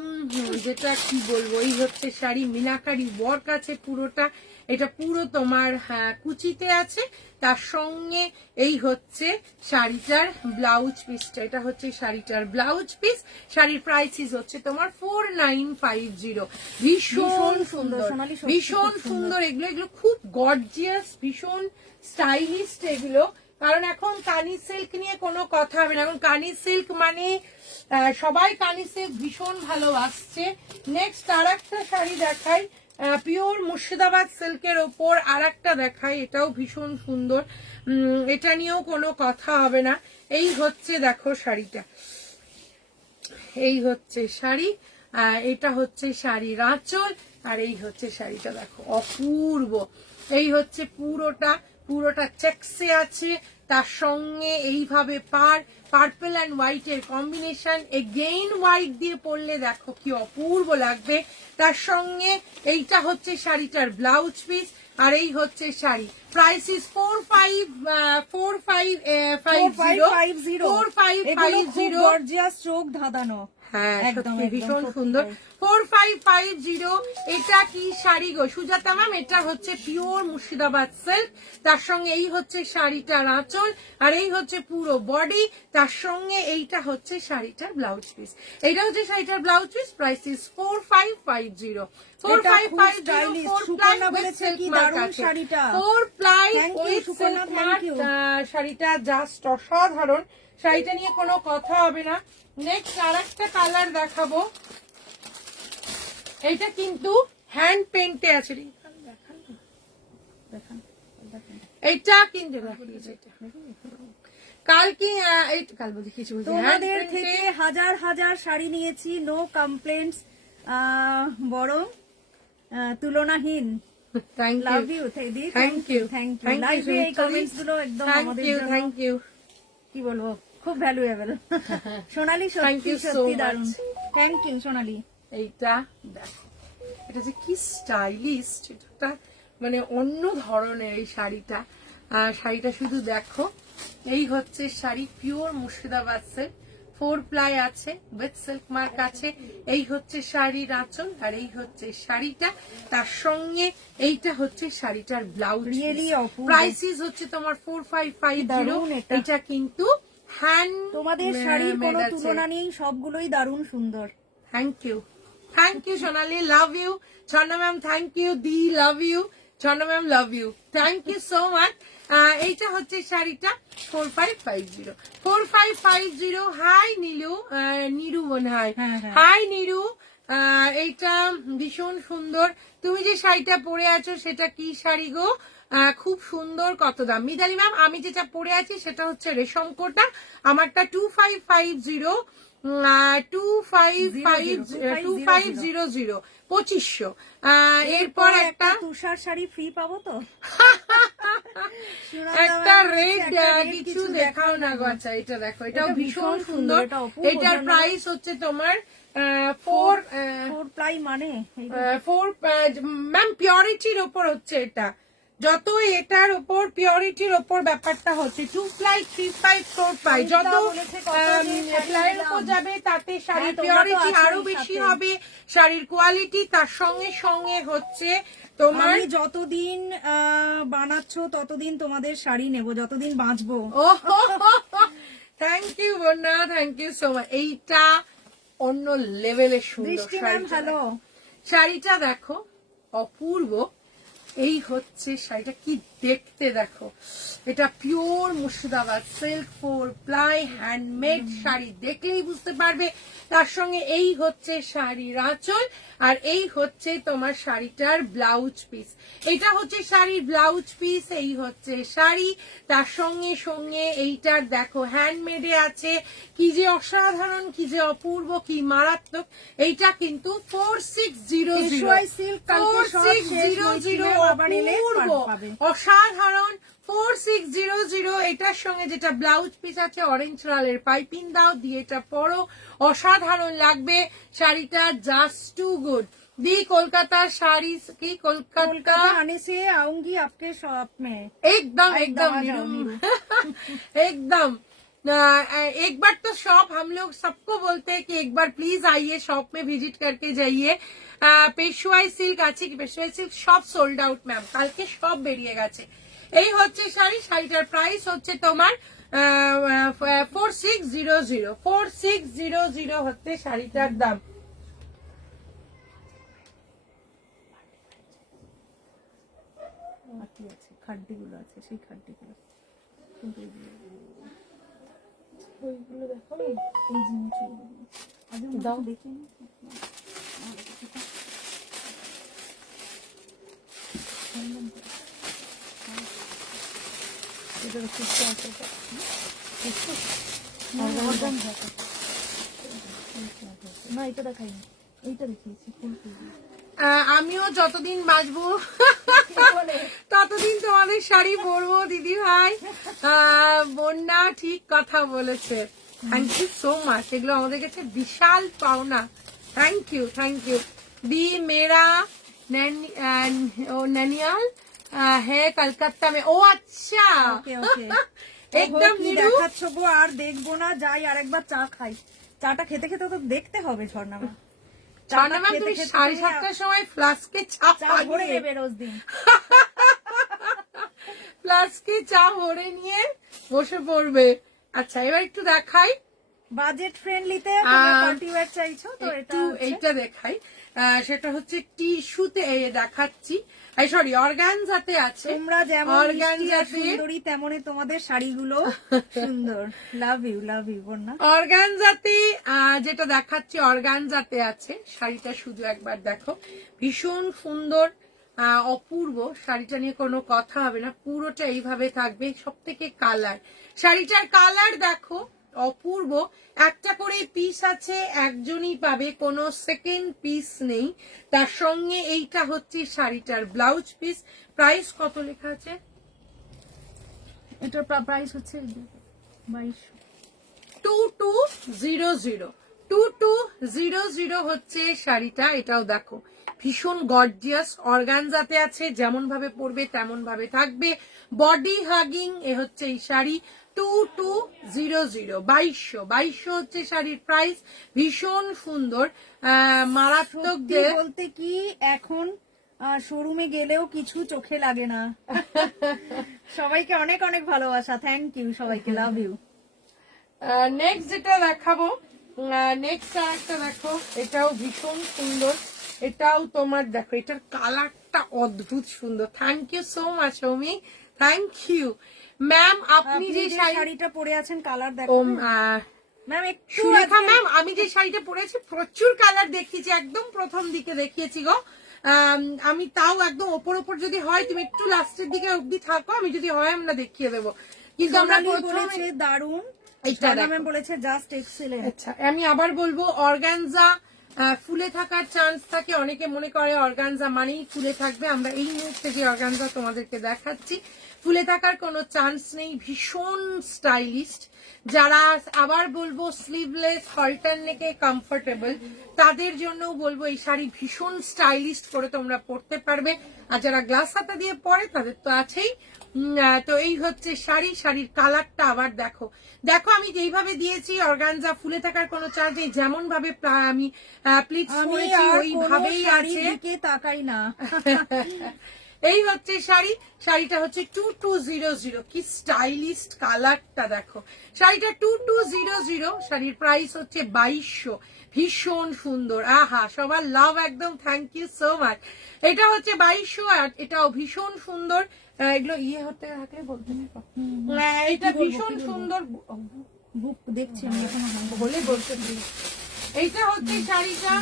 যেটা কি বলবো, এই হচ্ছে শাড়ি, মিনাকারি ওয়ার্ক আছে পুরোটা, এটা পুরো তোমার কুচিতে আছে। তার সঙ্গে এই হচ্ছে শাড়িটার ব্লাউজ পিসটা, এটা হচ্ছে শাড়িটার ব্লাউজ পিস। শাড়ির প্রাইস হচ্ছে তোমার 4950। ভীষণ সুন্দর, ভীষণ সুন্দর, এগুলো এগুলো খুব গর্জিয়াস, ভীষণ স্টাইলিস্ট এগুলো। কারণ এখন কানি সিল্ক নিয়ে কোনো কথা হবে না, এখন কানি সিল্ক মানে সবাই কানি সিল্ক ভীষণ ভালোবাসছে। নেক্সট আর একটা শাড়ি দেখাই, পিওর মুর্শিদাবাদ সিল্কের ওপর আর একটা দেখাই, এটাও ভীষণ সুন্দর, এটা নিয়েও কোনো কথা হবে না। এই হচ্ছে দেখো শাড়িটা, এই হচ্ছে শাড়ি, এটা হচ্ছে শাড়ির আঁচল, আর এই হচ্ছে শাড়িটা দেখো অপূর্ব। এই হচ্ছে পুরোটা, পুরোটা চেকসে আছে, তার সঙ্গে এইভাবে পার্পল অ্যান্ড হোয়াইটের কম্বিনেশন, এগেইন হোয়াইট দিয়ে পরলে দেখো কি অপূর্ব লাগবে। তার সঙ্গে এইটা হচ্ছে শাড়িটার ব্লাউজ পিস, আর এই হচ্ছে শাড়ি। প্রাইস ইজ 4550, গর্জিয়াস চোখ ধাঁধানো, হ্যাঁ একদম, সত্যি একদম, ভীষণ সত্যি সুন্দর। তাই। 4550, এটা কি শাড়ি গো সুজাতা ম্যাম? এটা হচ্ছে পিওর মুর্শিদাবাদ সিল্ক, তার সঙ্গে এই হচ্ছে শাড়িটার আঁচল, আর এই হচ্ছে পুরো বডি, তার সঙ্গে এইটা হচ্ছে শাড়িটার ব্লাউজ পিস, এইটা হচ্ছে শাড়িটার blouse piece. Price is 4550, 4550, 4 ply with silk mark আছে, 4 ply with silk mark, শাড়িটা জাস্ট অসাধারণ, শাড়িটা নিয়ে কোনো কথা হবে না। নেক্সট আর একটা কালার দেখাবো, এটা কিন্তু হ্যান্ড পেন্টে আছে, এটা কিন্তু কাল কি কাল বলতে কিছু বলছি, তোমাদের থেকে হাজার হাজার শাড়ি নিয়েছি, নো কমপ্লেন্টস, বরং তুলনাহীন। Thank you, love you, thank you, thank you. লাইভে এই কমেন্টস গুলো একদম আমাদের জন্য থ্যাংক ইউ। কি বলবো, খুব ভ্যালুয়েবল। সোনালি Thank সত্যি you so সত্যি much. দারুণ, থ্যাংক ইউ সোনালি। এইটা দেখো, এটা যে কি স্টাইলিস্ট, এটা মানে অন্য ধরনের এই শাড়িটা, শাড়িটা শুধু দেখো। এই হচ্ছে sari, pure Murshidabad silk, 4 ply আছে, উইথ সিল্ক মার্ক আছে। এই হচ্ছে শাড়ির আঁচল, আর এই হচ্ছে শাড়িটা, তার সঙ্গে এইটা হচ্ছে শাড়িটার ব্লাউজ। রিয়েলি অপূর্ব। প্রাইসিস হচ্ছে তোমার 4550, দারুণ এটা। এটা কিন্তু হ্যান্ড তোমাদের শাড়ির কোনো মেড আছে। তুলনা নেই, সবগুলোই দারুণ সুন্দর। Thank you, thank you Sonali, love you. Jharna ma'am thank you, দি love you, Jharna ma'am love you, thank you so much. এইটা হচ্ছে শাড়িটা 4550, 4550। হাই নীলু, নিরু মনে হয়, হ্যাঁ, হ্যাঁ। হাই নিরু, এইটা ভীষণ সুন্দর। তুমি যে শাড়িটা পরে আছো সেটা কি শাড়ি গো? খুব সুন্দর, কত দাম? মিতালি ম্যাম, আমি যেটা পরে আছি সেটা হচ্ছে রেশম কোটা, আমারটা 2550, 2500, 2500। এরপর একটা তুষার শাড়ি ফ্রি পাবো তো? একটা রেড কিছু দেখাও না গো। আচ্ছা এটা দেখো, এটাও এটা ভীষণ ভীষণ সুন্দর, সুন্দর, এটা অপূর্ব এটার জানো? প্রাইস হচ্ছে তোমার 4 প্লাই মানে 4 ম্যাম পিওরিটির ওপর হচ্ছে এটা, যত এটার উপর পিওরিটির ওপর ব্যাপারটা হচ্ছে 2 ply, 3 ply, 4 ply, যত প্লাইয়ের উপর যাবে তাতে শাড়ির হ্যাঁ, তোমরা তো পিওরিটি আছোই আরো বেশি সাথে। হবে, শাড়ির কোয়ালিটি তার সঙ্গে সঙ্গে হচ্ছে তোমার। আমি যতদিন বানাচ্ছো ততদিন তোমাদের শাড়ি নেব, যতদিন বাঁচবো। ও থ্যাংক ইউ বন্যা, থ্যাংক ইউ সো মাচ। এইটা অন্য লেভেলের সুন্দর বৃষ্টি ম্যাম হ্যালো। শাড়িটা দেখো অপূর্ব। এই হচ্ছে শাড়িটা, কি দেখতে দেখো, এটা pure Murshidabad silk 4 ply handmade sari, দেখলেই বুঝতে পারবে। তার সঙ্গে এই হচ্ছে শাড়ির আঁচল, আর এই হচ্ছে তোমার শাড়িটার ব্লাউজ পিস। এটা হচ্ছে শাড়ির ব্লাউজ পিস, এই হচ্ছে শাড়ি। তার সঙ্গে সঙ্গে এইটার দেখো হ্যান্ডমেডে আছে, কি যে অসাধারণ, কি যে অপূর্ব, কি মারাত্মক। এইটা কিন্তু 4600 অপূর্ব, অসাধারণ 4600। এটার সঙ্গে যেটা ব্লাউজ পিস আছে অরেঞ্জ কালারের পাইপিং দাও দিয়ে এটা পরো, অসাধারণ লাগবে শাড়িটা, জাস্ট টু গুড। दी कोलकाता साड़ी की कोलकाता आने से आऊंगी आपके शॉप में। एकदम एकदम एकदम एक बार तो शॉप हम लोग सबको बोलते हैं कि एक बार प्लीज आइए शॉप में विजिट करके जाइए। पेशवाई सिल्क আছে কি, পেশওয়াই সিল্ক সব সোল্ড আউট ম্যাম, কালকে সব বেরিয়ে গেছে। এই হচ্ছে শাড়ি, শাড়িটার প্রাইস হচ্ছে তোমার 4600 হচ্ছে শাড়িটার দাম। খাড্ডিগুলো আছে, সেই খাড্ডিগুলো ওইগুলো দেখো এই জিনিসগুলো দাও দেখি। না এটা দেখাইনি, এইটা দেখিয়েছি ফুল ফুল। আমিও যতদিন বাঁচবো ততদিন তোমাদের শাড়ি পরবো দিদি ভাই। বন্যা ঠিক কথা বলেছে, থ্যাংক ইউ সো মাচ, এগুলো আমাদের কাছে বিশাল পাওনা। Thank you thank you. दी मेरा नैनियाल है कलकत्ता में। ओ अच्छा ওকে ওকে একদম কি দেখাচ্ছ গো, আর দেখবো না, যাই আরেকবার চা খাই। চাটা খেতে খেতে তো দেখতে হবে ঝর্ণা ম্যাম। ঝর্ণা ম্যাম তুমি 7:30টার সময় ফ্লাস্কে চা ভরে নেবে রোজ দিন। ফ্লাস্কে চা ভরে নিয়ে বসে পড়বে। আচ্ছা এবার একটু দেখাই, বাজেট ফ্রেন্ডলিতে পার্টি ওয়্যার চাইছো তো একটু এইটা দেখাই। সেটা হচ্ছে টিস্যুতে দেখাচ্ছি, সরি অর্গানজাতে আছে। তোমরা যেমন অর্গানজাতে সুন্দরী তেমনই তোমাদের শাড়িগুলো সুন্দর। লাভ ইউ বন্যা। অর্গানজাতে যেটা দেখাচ্ছি অর্গানজাতে আছে শাড়িটা, শুধু একবার দেখো, ভীষণ সুন্দর অপূর্ব। শাড়িটা নিয়ে কোনো কথা হবে না, পুরোটা এইভাবে থাকবে। সব থেকে কালার, শাড়িটার কালার দেখো অপূর্ব। একটা করে পিস আছে, একজনই পাবে, কোনো সেকেন্ড পিস নেই। তার সঙ্গে এইটা হচ্ছে শাড়িটার ব্লাউজ পিস। প্রাইস কত লেখা আছে? এটার প্রাইস হচ্ছে 2200। 2200 হচ্ছে শাড়িটা। এটাও দেখো ভীষণ গর্জিয়াস, অর্গানজাতে আছে, যেমন ভাবে পরবে তেমন ভাবে থাকবে, বডি হাগিং। এ হচ্ছে এই শাড়ি 2200, 2200 হচ্ছে শাড়ির প্রাইস। ভীষণ সুন্দর, মারাত্মক। বলতে কি এখন শোরুমে গেলেও কিছু চোখে লাগে না। সবাইকে অনেক অনেক ভালোবাসা, থ্যাংক ইউ সবাইকে, লাভ ইউ। নেক্সট যেটা দেখাবো, নেক্সট আরেকটা দেখো, এটাও ভীষণ সুন্দর। এটাও তোমার দেখো, এটার কালারটা অদ্ভুত সুন্দর। Thank you so much Ami, thank you ma'am. আপনি যে শাড়িটা পরে আছেন কালার দেখো ম্যাম, একটু সুরেখা ম্যাম, আমি যে শাড়িটা পরেছি প্রচুর কালার দেখিয়েছি, একদম প্রথম দিকে দেখিয়েছি গো। আমি তাও একদম ওপর ওপর যদি হয়, তুমি একটু লাস্টের দিকে অবধি থাকো, আমি যদি হয় আমরা দেখিয়ে দেবো। কিন্তু আমরা বলেছে দারুন, এটা ম্যাম বলেছে জাস্ট এক্সেলেন্ট। আচ্ছা আমি আবার বলবো, অর্গানজা ফুলে থাকার চান্স থাকে, অনেকে মনে করে অর্গানজা মানেই ফুলে থাকবে। আমরা এই মুহূর্তে যে অর্গানজা তোমাদেরকে দেখাচ্ছি, ফুলে থাকার কোনো চান্স নেই, ভীষণ স্টাইলিস্ট। যারা আবার বলবো স্লিভলেস হলটার নেকে কমফোর্টেবল, তাদের জন্য বলবো এই শাড়ি ভীষণ স্টাইলিস্ট করে তোমরা পরতে পারবে। আর যারা গ্লাস হাতা দিয়ে পরে তাদের তো আছেই। তো এই হচ্ছে শাড়ি, শাড়ির কালারটা আবার দেখো, দেখো আমি যেইভাবে দিয়েছি অর্গানজা ফুলে থাকার কোনো চান্স নেই, যেমন ভাবে আমি প্লিটস করেছি ওইভাবেই আছে। তাকাই না। এই হচ্ছে শাড়ি, শাড়িটা হচ্ছে 2200। কি স্টাইলিস্ট কালারটা দেখো, শাড়িটা 2200, শাড়ির প্রাইস হচ্ছে 2200। ভীষণ সুন্দর, আহা সবার লাভ একদম, থ্যাংক ইউ সো মাচ। এটা হচ্ছে 2200 আর এটাও ভীষণ সুন্দর। এগুলো হতে থাকলে বলতে এটা ভীষণ সুন্দর, বুক দেখছি আমি এখনো বলে বলতে পারি। এইটা হচ্ছে শাড়িটা,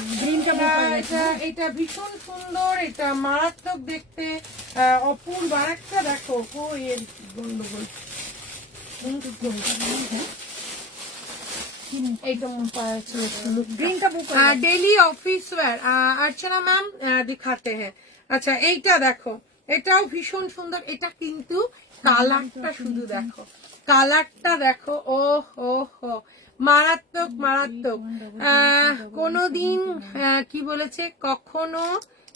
এটা ভীষণ সুন্দর, এটা মারাত্মক দেখতে, অপূর্ব। আরেকটা দেখো, এর গন্ডগোল, daily office where. Archana ma'am दिखाते हैं। আচ্ছা এইটা দেখো, এটাও ভীষণ সুন্দর। এটা কিন্তু কালারটা শুধু দেখো, কালারটা দেখো, ও হো হো, মারাত্মক মারাত্মক। কোনোদিন কি বলেছে, কখনো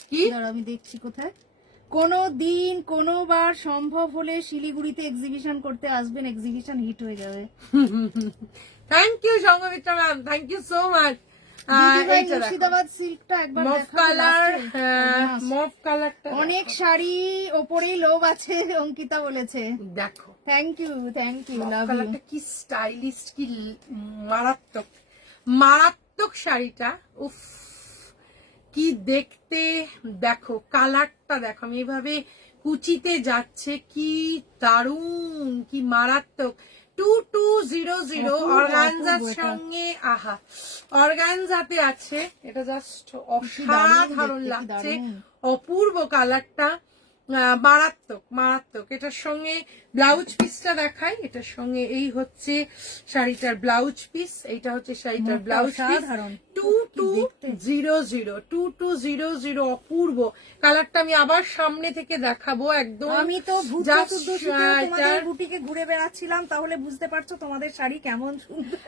কি, আমি দেখছি কোথায়, কোনো দিন কোনোবার সম্ভব হলে শিলিগুড়িতে এক্সিবিশন করতে আসবেন, এক্সিবিশন হিট হয়ে যাবে। Thank you Sanghamitra ma'am, thank you so much. Murshidabad সিল্কটা একবার মফ কালার, মফ কালারটা অনেক শাড়ি ওপরেই লোভ আছে, অঙ্কিতা বলেছে। দেখো, thank you, thank you, love you. কালারটা কি স্টাইলিস্ট, কি মারাত্মক মারাত্মক শাড়িটা, উফ কি দেখতে। দেখো কালারটা দেখো, আমি এভাবে কুচিতে যাচ্ছে, কি দারুণ, কি মারাত্মক। 2200 অর্গানজার সঙ্গে, আহা অর্গানজাতে আছে, এটা জাস্ট অসাধারণ লাগছে, অপূর্ব কালারটা, মারাত্মক মারাত্মক। এটার সঙ্গে ব্লাউজ পিসটা দেখাই, এটার সঙ্গে এই হচ্ছে শাড়িটার ব্লাউজ পিস, এইটা হচ্ছে শাড়িটার ব্লাউজ পিস। 2200 অপূর্ব কালারটা। আমি আবার সামনে থেকে দেখাবো একদম। আমি তো তোমাদের বুটিকে ঘুরে বেড়াচ্ছিলাম, তাহলে বুঝতে পারছো তোমাদের শাড়ি কেমন সুন্দর।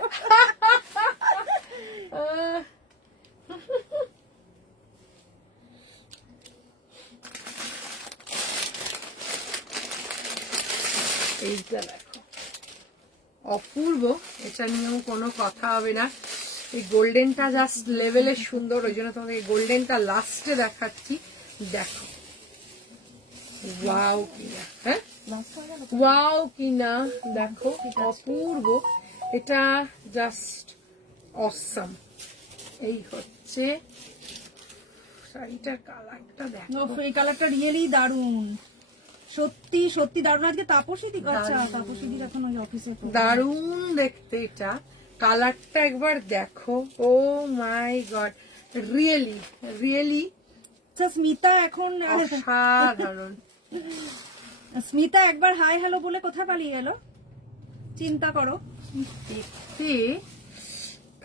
এইটা দেখো, অপূর্ব, এটা নিয়েও কোনো কথা হবে না। এই গোল্ডেনটা জাস্ট লেভেলের সুন্দর, ওই জন্য তোমাকে গোল্ডেনটা লাস্টে দেখাচ্ছি। দেখো ওয়াও কিনা, হ্যাঁ ওয়াও কিনা, দেখো অপূর্ব, এটা জাস্ট অসাম। এই হচ্ছে শাড়িটার কালারটা দেখো, এই কালারটা রিয়েলি দারুণ, সত্যি সত্যি দারুণ। আজকে তাপসীদি, আচ্ছা তাপসীদির এখন ওই অফিসে দারুণ দেখতে এটা, কালারটা একবার দেখো, ও মাই গড, রিয়েলি রিয়েলি। স্মিতা এখন অসাধারণ। স্মিতা একবার হাই হ্যালো বলে কোথায় পালিয়ে গেল, চিন্তা করো। দেখতে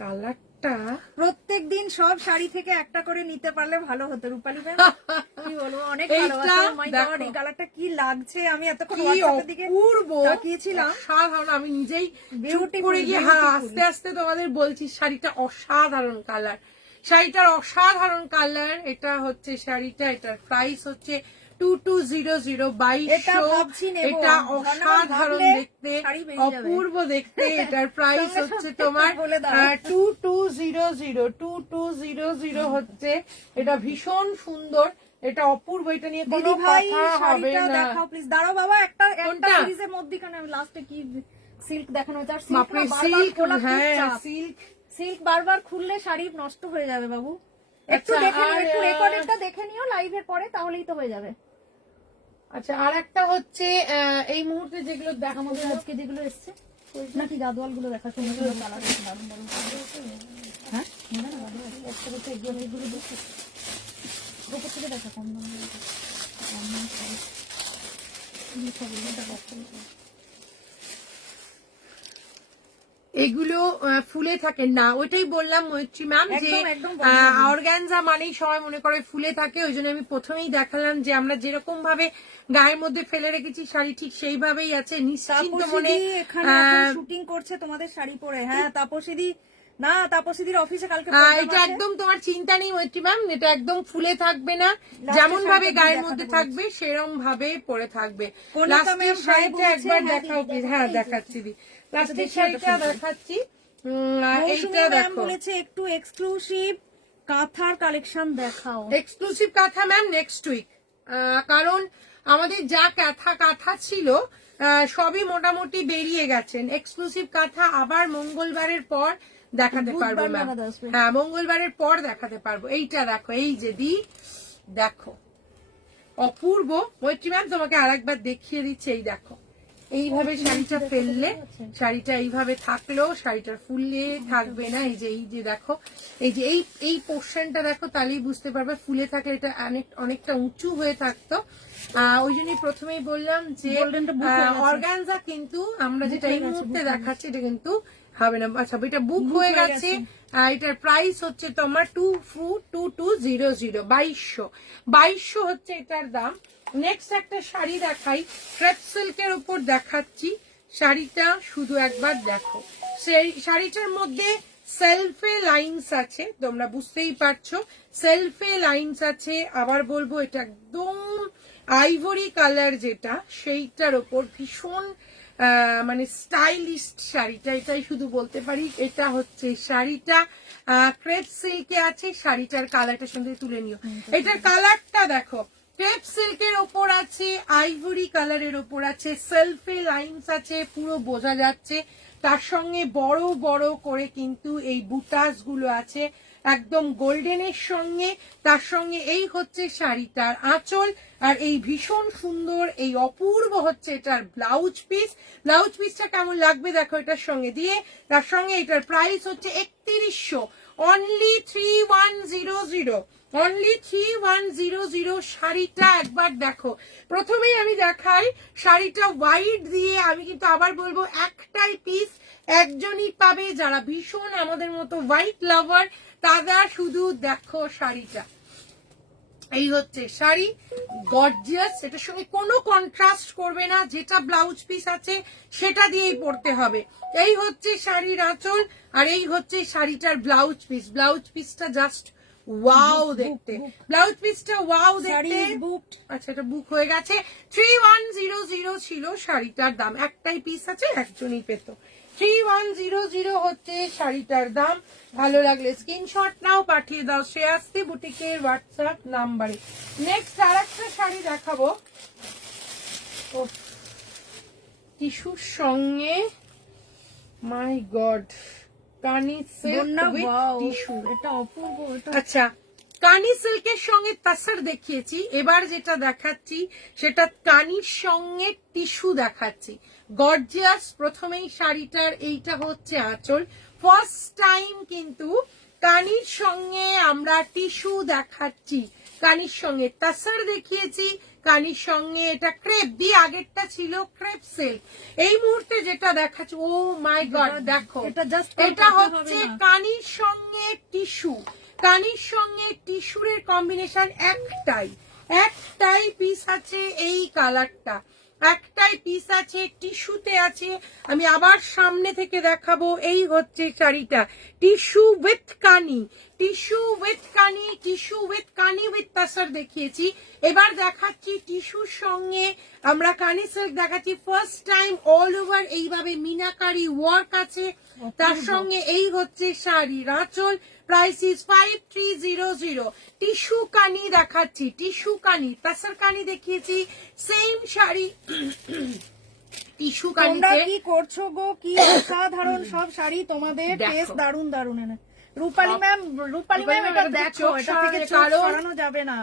কালারটা, প্রত্যেকদিন সব শাড়ি থেকে একটা করে নিতে পারলে ভালো হতো রূপালী ম্যাম। কি বলবো, অনেক ভালোবাসা। Oh my God, এই কালারটা কি লাগছে, আমি এতক্ষণ হোয়াটসঅ্যাপের দিকে তাকিয়েছিলাম, অসাধারণ। আমি নিজেই চুপ Beautiful, করে গিয়ে আস্তে আস্তে তোমাদের বলছি, শাড়িটা অসাধারণ কালার, শাড়িটার অসাধারণ কালার। এটা হচ্ছে শাড়িটা, এটার প্রাইস হচ্ছে 2200, 2200। এটা অসাধারণ দেখতে, অপূর্ব দেখতে। এটার প্রাইস হচ্ছে তোমার 2200 হচ্ছে। এটা ভীষণ সুন্দর, এটা অপূর্ব, এটা নিয়ে কোনো কথা হবে না। দেখাও প্লিজ, দাঁড়াও বাবা, একটা সিরিজের মধ্যখানে আমি লাস্টে কি সিল্ক দেখানো হচ্ছে, আর সিল্ক, হ্যাঁ সিল্ক, সিল্ক বারবার খুললে শাড়ি নষ্ট হয়ে যাবে বাবু। একটু দেখে নিও, একটু রেকর্ডেরটা দেখে নিও লাইভের পরে, তাহলেই তো হয়ে যাবে। আচ্ছা আর একটা হচ্ছে এই মুহূর্তে যেগুলো দেখা, আমাদের আজকে যেগুলো এসছে নাকি গাদোয়াল গুলো দেখা, সুন্দর সুন্দর কালার, দারুণ দারুণ। হ্যাঁ একটা হচ্ছে এগুলো দেখো, ওপর থেকে দেখা, কম দাম এগুলো ফুলে থাকে না, ওইটাই বললাম মৈত্রী ম্যাম, যে অর্গানজা মানেই সবাই মনে করে ফুলে থাকে। ওই জন্য আমি প্রথমেই দেখালাম যে আমরা যেরকম ভাবে গায়ের মধ্যে ফেলে রেখেছি শাড়ি, ঠিক সেইভাবেই আছে। নিশ্চিন্ত মনে শুটিং করছে তোমাদের শাড়ি পরে। হ্যাঁ তাপসীদি, না তাপসীদির অফিসে কালকে এটা একদম তোমার চিন্তা নেই মৈত্রী ম্যাম, এটা একদম ফুলে থাকবে না, যেমন ভাবে গায়ের মধ্যে থাকবে সেরকম ভাবে পরে থাকবে। লাস্টের শাড়িটা একবার দেখাও প্লিজ। হ্যাঁ দেখাচ্ছি দি, লাস্টের শাড়িটা দেখাচ্ছি। এইটা দেখো, বলেছে একটু এক্সক্লুসিভ কাঁথার কালেকশন দেখাও। এক্সক্লুসিভ কাঁথা ম্যাম নেক্সট উইক, কারণ আমাদের যা কাঁথা ছিল সবই মোটামুটি বেরিয়ে গেছেন। এক্সক্লুসিভ কাঁথা আবার মঙ্গলবারের পর দেখাতে পারবো ম্যাম। হ্যাঁ, মঙ্গলবারের পর দেখাতে পারবো। এইটা দেখো, এই যে দেখো অপূর্ব। মৈত্রী ম্যাম তোমাকে আরেকবার দেখিয়ে দিচ্ছে। এই দেখো, এইভাবে শাড়িটা ফেললে, শাড়িটা এইভাবে থাকলেও শাড়িটার ফুলে থাকবে না। এই যে দেখো, এই যে এই পোর্শনটা দেখো, তাহলেই বুঝতে পারবে। ফুলে থাকলে এটা অনেকটা উঁচু হয়ে থাকতো। ওই জন্যই প্রথমেই বললাম যে অর্গানজা কিন্তু আমরা যেটা এই মুহূর্তে দেখাচ্ছি এটা কিন্তু হবে না। আচ্ছা, এটা বুক হয়ে গেছে। এটার প্রাইস হচ্ছে তোমার 2200, 2200 হচ্ছে এটার দাম। নেক্সট একটা শাড়ি দেখাই, ক্রেপ সিল্কের উপর দেখাচ্ছি। শাড়িটা শুধু একবার দেখো। সেই শাড়িটার মধ্যে সেলফে লাইনস আছে, তোমরা বুঝতেই পারছো সেলফে লাইনস আছে। আবার বলবো এটা একদম আইভরি কালার, যেটা সেইটার ওপর ভীষণ মানে স্টাইলিস্ট শাড়িটা, এটাই শুধু বলতে পারি। এটা হচ্ছে শাড়িটা ক্রেপ সিল্কে আছে। শাড়িটার কালারটা সুন্দর তুলে নিও। এটার কালারটা দেখো, ক্রেপ সিল্কের ওপর আছে, আইভরি কালারের ওপর আছে, সেলফে লাইনস আছে, পুরো বোঝা যাচ্ছে। তার সঙ্গে বড় বড় করে কিন্তু এই বুটাস গুলো আছে, একদম গোল্ডেনের সঙ্গে। তার সঙ্গে এই হচ্ছে শাড়িটার আঁচল, আর এই ভীষণ সুন্দর এই অপূর্ব হচ্ছে এটার ব্লাউজ পিস। ব্লাউজ পিসটা কেমন লাগবে দেখো এটার সঙ্গে দিয়ে। তার সঙ্গে এটার প্রাইস হচ্ছে 3100, অনলি 3100, অনলি 3100। শাড়িটা একবার দেখো। প্রথমেই আমি দেখাই শাড়িটা হোয়াইট দিয়ে। আমি কিন্তু আবার বলবো একটাই পিস একজনই পাবে, যারা ভীষণ আমাদের মতো হোয়াইট লাভার তারা শুধু দেখো শাড়িটা। এই হচ্ছে শাড়ি, গর্জিয়াস। এটার সঙ্গে কোনো কন্ট্রাস্ট করবে না, যেটা ব্লাউজ পিস আছে সেটা দিয়েই পরতে হবে। এই হচ্ছে শাড়ির আঁচল, আর এই হচ্ছে শাড়িটার ব্লাউজ পিস। ব্লাউজ পিসটা জাস্ট ওয়াও দেখতে, ব্লাউজ পিসটা ওয়াও দেখতে। আচ্ছা, এটা বুক হয়ে গেছে। 3100 ছিল শাড়িটার দাম। একটাই পিস আছে, একজনই পেত। 3100 হচ্ছে শাড়িটার দাম। ভালো লাগলে স্ক্রিনশট নাও, পাঠিয়ে দাও শ্রেয়াস্তি বুটিকের হোয়াটসঅ্যাপ নাম্বারে। নেক্সট আরেকটা শাড়ি দেখাবো, টিস্যুর সঙ্গে। মাই গড, কানি সিল্ক উইথ টিস্যু, এটা অপূর্ব। আচ্ছা, কানি সিল্কের সঙ্গে তাসার দেখিয়েছি, এবার যেটা দেখাচ্ছি সেটা কানির সঙ্গে টিস্যু দেখাচ্ছি। গর্জিয়াস। প্রথমেই শাড়িটার এইটা হচ্ছে আঁচল। ফার্স্ট টাইম কিন্তু কানির সঙ্গে আমরা টিস্যু দেখাচ্ছি। কানির সঙ্গে তাসার দেখিয়েছি, কানির সঙ্গে এটা ক্রেপ দিয়ে, আগেরটা ছিল ক্রেপ সিল্ক। এই মুহূর্তে যেটা দেখাচ্ছি, ও মাই গড দেখো, এটা হচ্ছে কানির সঙ্গে টিস্যু। কানির সঙ্গে টিস্যুরের কম্বিনেশন। একটাই পিস আছে এই কালারটা, একটাই পিস আছে, টিস্যুতে আছে। আমি আবার সামনে থেকে দেখাবো। এই হচ্ছে শাড়িটা, টিস্যু উইথ কানি, টিস্যু উইথ কানি, টিস্যু উইথ কানি উইথ তাসার দেখিয়েছি। এবার দেখাচ্ছি টিস্যুর সঙ্গে আমরা কানি সিল্ক দেখাচ্ছি। ফার্স্ট টাইম অল ওভার এইভাবে মিনাকারি ওয়ার্ক আছে। তার সঙ্গে এই হচ্ছে শাড়ির আঁচল। Price is 5300। টিস্যু কানি দেখাচ্ছি, টিস্যু কানি, তাসার কানি দেখিয়েছি। সেম শাড়ি টিস্যু কানি। কি করছো গো, কি অসাধারণ সব শাড়ি তোমাদের, টেস্ট দারুন দারুন। এনে রূপালী ম্যাম, এটা দেখো, এটা থেকে চোখ সরানো যাবে না।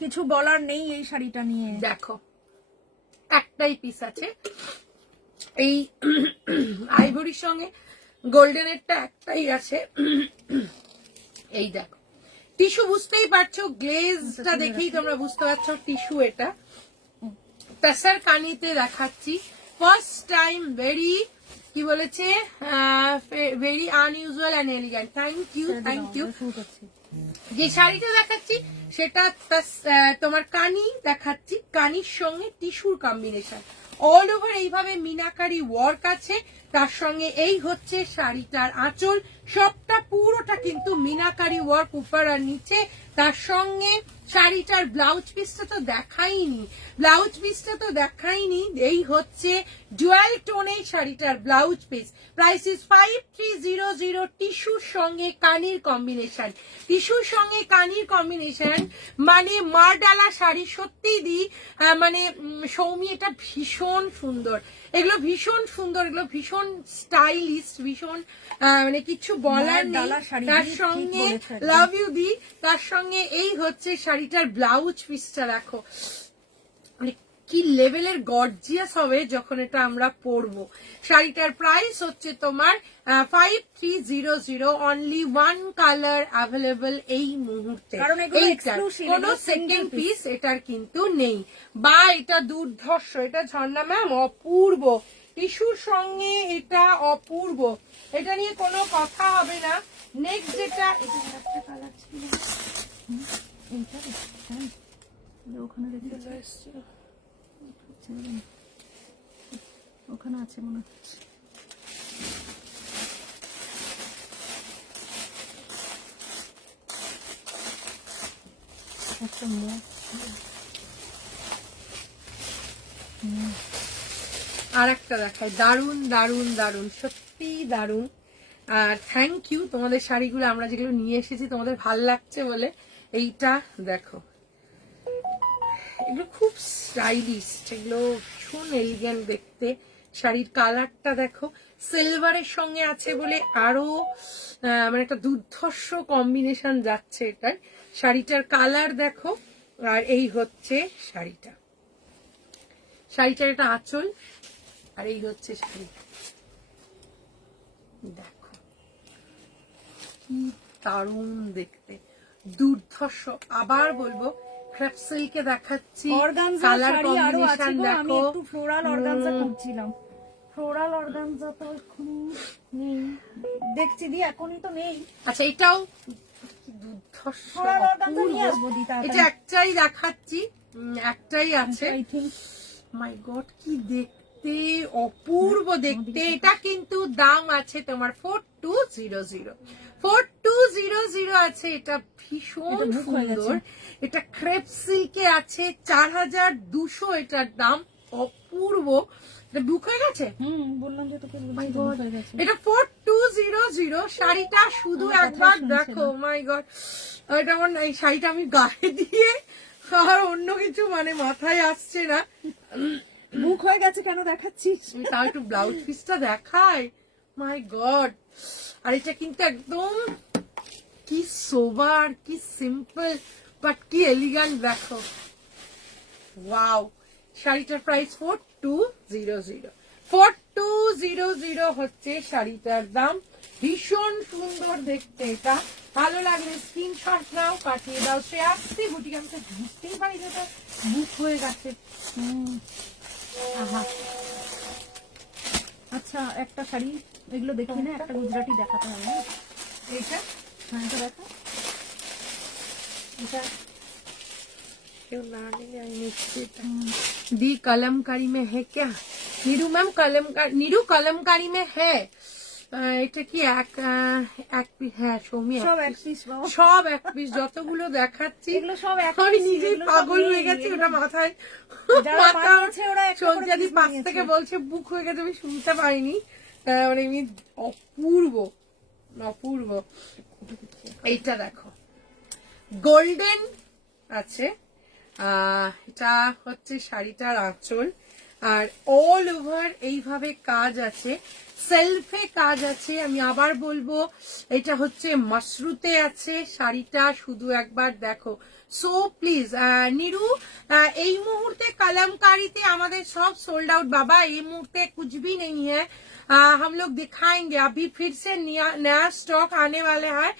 কিছু বলার নেই এই শাড়িটা নিয়ে। দেখো, একটাই পিস আছে। এই আইভরির সঙ্গে গোল্ডেনেরটা একটাই আছে। এই দেখো, টিস্যু বুঝতেই পারছো, গ্লেজটা দেখেই তোমরা বুঝতে পারছো টিস্যু। এটা তাসার কানিতে দেখাচ্ছি। ফার্স্ট টাইম ভেরি, কি বলেছে, very unusual and elegant. Thank you, thank you. যে শাড়িটা দেখাচ্ছি সেটা তোমার কানি দেখাচ্ছি, কানির সঙ্গে টিস্যুর কম্বিনেশন। অল ওভার এইভাবে মিনাকারি ওয়ার্ক আছে। তার সঙ্গে এই হচ্ছে শাড়িটার আঁচল। সবটা পুরোটা কিন্তু মিনাকারি ওয়ার্ক উপর আর নিচে। তার সঙ্গে শাড়িটার ব্লাউজ পিসটা তো দেখাইনি, এই হচ্ছে ডুয়াল টোনে শাড়িটার ব্লাউজ পিস। Price is 5300। টিস্যুর সঙ্গে কানির কম্বিনেশন, মানে মারডালা শাড়ি। সত্যি দি মানে সৌমি, এটা ভীষণ সুন্দর, এগুলো ভীষণ সুন্দর, এগুলো ভীষণ স্টাইলিশ, ভীষণ মানে কিছু বলার নেই। তার সঙ্গে লাভ ইউ দি, তার সঙ্গে এই হচ্ছে শাড়িটার ব্লাউজ পিসটা দেখো, মানে কি লেভেলের গর্জিয়াস হবে যখন এটা আমরা পরবো। শাড়িটার প্রাইস হচ্ছে তোমার 5300। অনলি ওয়ান কালার অ্যাভেলেবল এই মুহূর্তে, কোন সেকেন্ড পিস এটার কিন্তু নেই। বা এটা দুর্ধর্ষ, এটা ঝর্ণা ম্যাম অপূর্ব, টিস্যুর সঙ্গে এটা অপূর্ব, এটা নিয়ে কোনো কথা হবে না। নেক্সট যেটা, এটা একটা কালার ছিল, ওখানে ওখানে আছে মনে হচ্ছে। একটা আর একটা দেখায়, দারুন দারুন দারুন, সত্যি দারুন। আর থ্যাংক ইউ তোমাদের শাড়িগুলো আমরা যেগুলো নিয়ে এসেছি তোমাদের ভাল লাগছে বলে। এইটা দেখো, এগুলো খুব স্টাইলিশ, এগুলো ভীষণ এলিগেন্ট দেখতে। শাড়ির কালারটা দেখো, সিলভারের সঙ্গে আছে বলে আরো মানে একটা দুর্ধর্ষ কম্বিনেশন যাচ্ছে এটার। শাড়িটার কালার দেখো, আর এই হচ্ছে শাড়িটার এটা আঁচল, আর এই হচ্ছে শাড়ি। দেখো কি দারুণ দেখতে, দুর্ধর্ষ। আবার বলবো, ক্রেপ সিল্কে দেখাচ্ছি, কালার কম্বিনেশন দেখো। একটু ফ্লোরাল অর্গানজা খুঁজছিলাম, ফ্লোরাল অর্গানজা তো এক্ষুনি নেই, দেখছি দি এখনই তো নেই। আচ্ছা, এটাও দুর্ধর্ষ, ফ্লোরাল অর্গানজা নিয়ে আসবো দি, এটা একটাই দেখাচ্ছি, একটাই আছে। মাই গড, কি দেখতে অপূর্ব দেখতে। এটা কিন্তু দাম আছে তোমার 4200 আছে। এটা ভীষণ সুন্দর, এটা ক্রেপ সিল্কে আছে, 4200 এটার দাম, অপূর্ব। এটা বুক হয়ে গেছে, বললাম যে তোকে এটা 4200। শাড়িটা শুধু একবার দেখো, মাই গড, এটা আমার এই শাড়িটা আমি গায়ে দিয়ে আর অন্য কিছু মানে মাথায় আসছে না। বুক হয়ে গেছে কেন দেখাচ্ছিস? তাও একটু ব্লাউজ পিসটা দেখায়, মাই গড। আর এটা কিন্তু একদম কি সোবার, কি সিম্পল, বাট কি এলিগেন্ট দেখো। ওয়াও, শাড়িটার প্রাইস 4200 হচ্ছে শাড়িটার দাম। ভীষণ সুন্দর দেখতে, এটা ভালো লাগলে স্ক্রিনশট নাও, পাঠিয়ে দাও। সে আসছে বুটিকে, আমি তো বুঝতেই পারি যে এটা বুক হয়ে গেছে। আচ্ছা, একটা শাড়ি এগুলো দেখি না, একটা গুজরাটি দেখাতে হবে। এইটা, হ্যাঁ এটা দেখা, এটা क्यों ना दी कलमकारी में है क्या? नीरू मैम नीरू कलमकारी में है। এটা কি এক হ্যাঁ সৌমি, সব এক পিস যতগুলো দেখাচ্ছি আমি নিজেই পাগল হয়ে গেছি। ওটা মাথায় সঞ্জাদি পাশ থেকে বলছে বুক হয়ে গেছে, আমি শুনতে পাইনি। মানে আমি অপূর্ব অপূর্ব। এইটা দেখো, গোল্ডেন আছে, এটা হচ্ছে শাড়িটার আঁচল, আর অল ওভার এইভাবে কাজ আছে, সেলফে কাজ আছে। আমি আবার বলবো, এটা হচ্ছে মাশরুতে আছে শাড়িটা, শুধু একবার দেখো। সো প্লিজ नीरू, এই মুহূর্তে कलमकारीতে আমাদের সব সোল্ড আউট বাবা, এই মুহূর্তে कुछ भी नहीं है। हम लोग दिखाएंगे, अभी फिर से नया स्टॉक आने वाले हैं,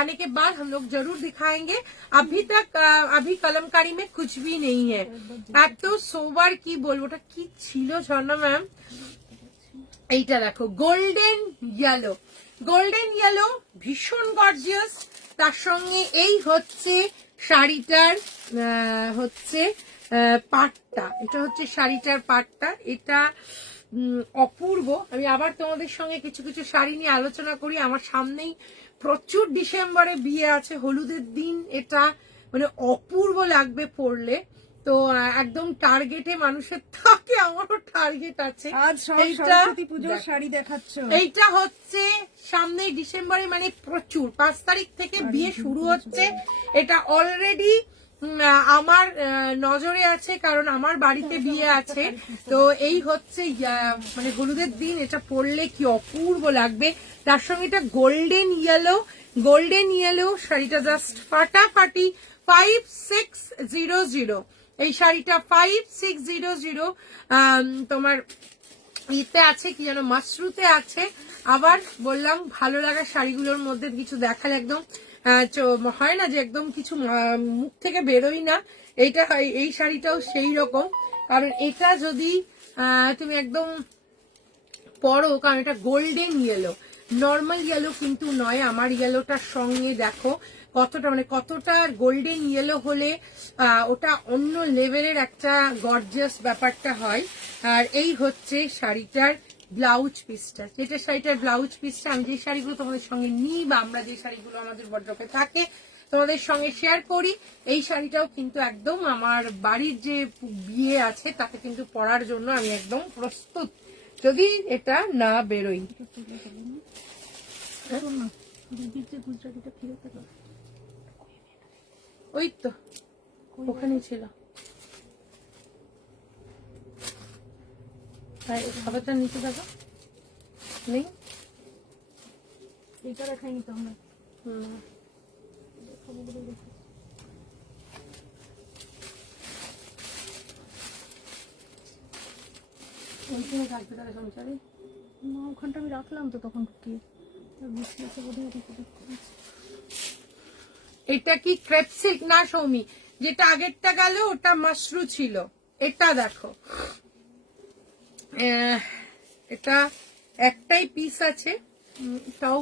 आने के बाद हम लोग जरूर दिखाएंगे। अभी तक अभी कलमकारी में कुछ भी नहीं है। अब तो सोबर की बोलबो, ওটা কি ছিল ঝর্ণা ম্যাম? এইটা দেখো, গোল্ডেন ইয়েলো, ভীষণ গর্জিয়াস। তার সঙ্গে এই হচ্ছে শাড়িটার হচ্ছে পাটটা, এটা হচ্ছে শাড়িটার পাটটা, এটা অপূর্ব। আমি আবার তোমাদের সঙ্গে কিছু কিছু শাড়ি নিয়ে আলোচনা করি। আমার সামনেই প্রচুর ডিসেম্বরে বিয়ে আছে, হলুদের দিন, এটা মানে অপূর্ব লাগবে পরলে। তো একদম টার্গেটে মানুষের থাকে, আমারও টার্গেট আছে। আজ সব এইটা সরস্বতী পুজোর শাড়ি দেখাচ্ছ। এইটা হচ্ছে সামনে ডিসেম্বরে, মানে প্রচুর 5 তারিখ থেকে বিয়ে শুরু হচ্ছে। এটা অলরেডি আমার নজরে আছে, কারণ আমার বাড়িতে বিয়ে আছে। তো এই হচ্ছে মানে হলুদের দিন এটা পরলে কি অপূর্ব লাগবে। তার সঙ্গে এটা গোল্ডেন ইয়েলো শাড়িটা জাস্ট ফাটাফাটি। 5600 এই শাড়িটা 5600 তোমার ইতে আছে, কি যেন মাশরুতে আছে। আবার বললাম ভালো লাগা শাড়িগুলোর মধ্যে কিছু দেখালে একদম হয় না যে একদম কিছু মুখ থেকে বেরোই না, এইটা এই শাড়িটাও সেই রকম। কারণ এটা যদি তুমি একদম পরো, কারণ এটা গোল্ডেন ইয়েলো, নর্মাল ইয়েলো কিন্তু নয়। আমার ইয়েলোটার সঙ্গে দেখো কতটা, মানে কতটা গোল্ডেন ইয়েলো হলে ওটা অন্য লেভেলের একটা গর্জিয়াস ব্যাপারটা হয়। আর এই হচ্ছে শাড়িটার ব্লাউজ পিসটা, যেটা শাড়িটার ব্লাউজ পিসটা আমি যে শাড়িগুলো তোমাদের সঙ্গে নিই, বা আমরা যে শাড়িগুলো আমাদের ওয়ার্ড্রপে থাকে তোমাদের সঙ্গে শেয়ার করি, এই শাড়িটাও কিন্তু একদম আমার বাড়ির যে বিয়ে আছে তাতে কিন্তু পরার জন্য আমি একদম প্রস্তুত, যদি এটা না বেরোই। ওই তো ওখানেই ছিল, খাবারটা নিচে দেখো নেই। এটা দেখাইনি তো আমরা। ওইখানে থাকবে তাহলে সংসারে। না, ওখানটা আমি রাখলাম তো তখন ঢুকিয়ে। এটা কি ক্রেপ সিল্ক না সৌমি? যেটা আগেরটা গেল ওটা মাশরু ছিল। এটা দেখো, এটা একটাই পিস আছে, এটাও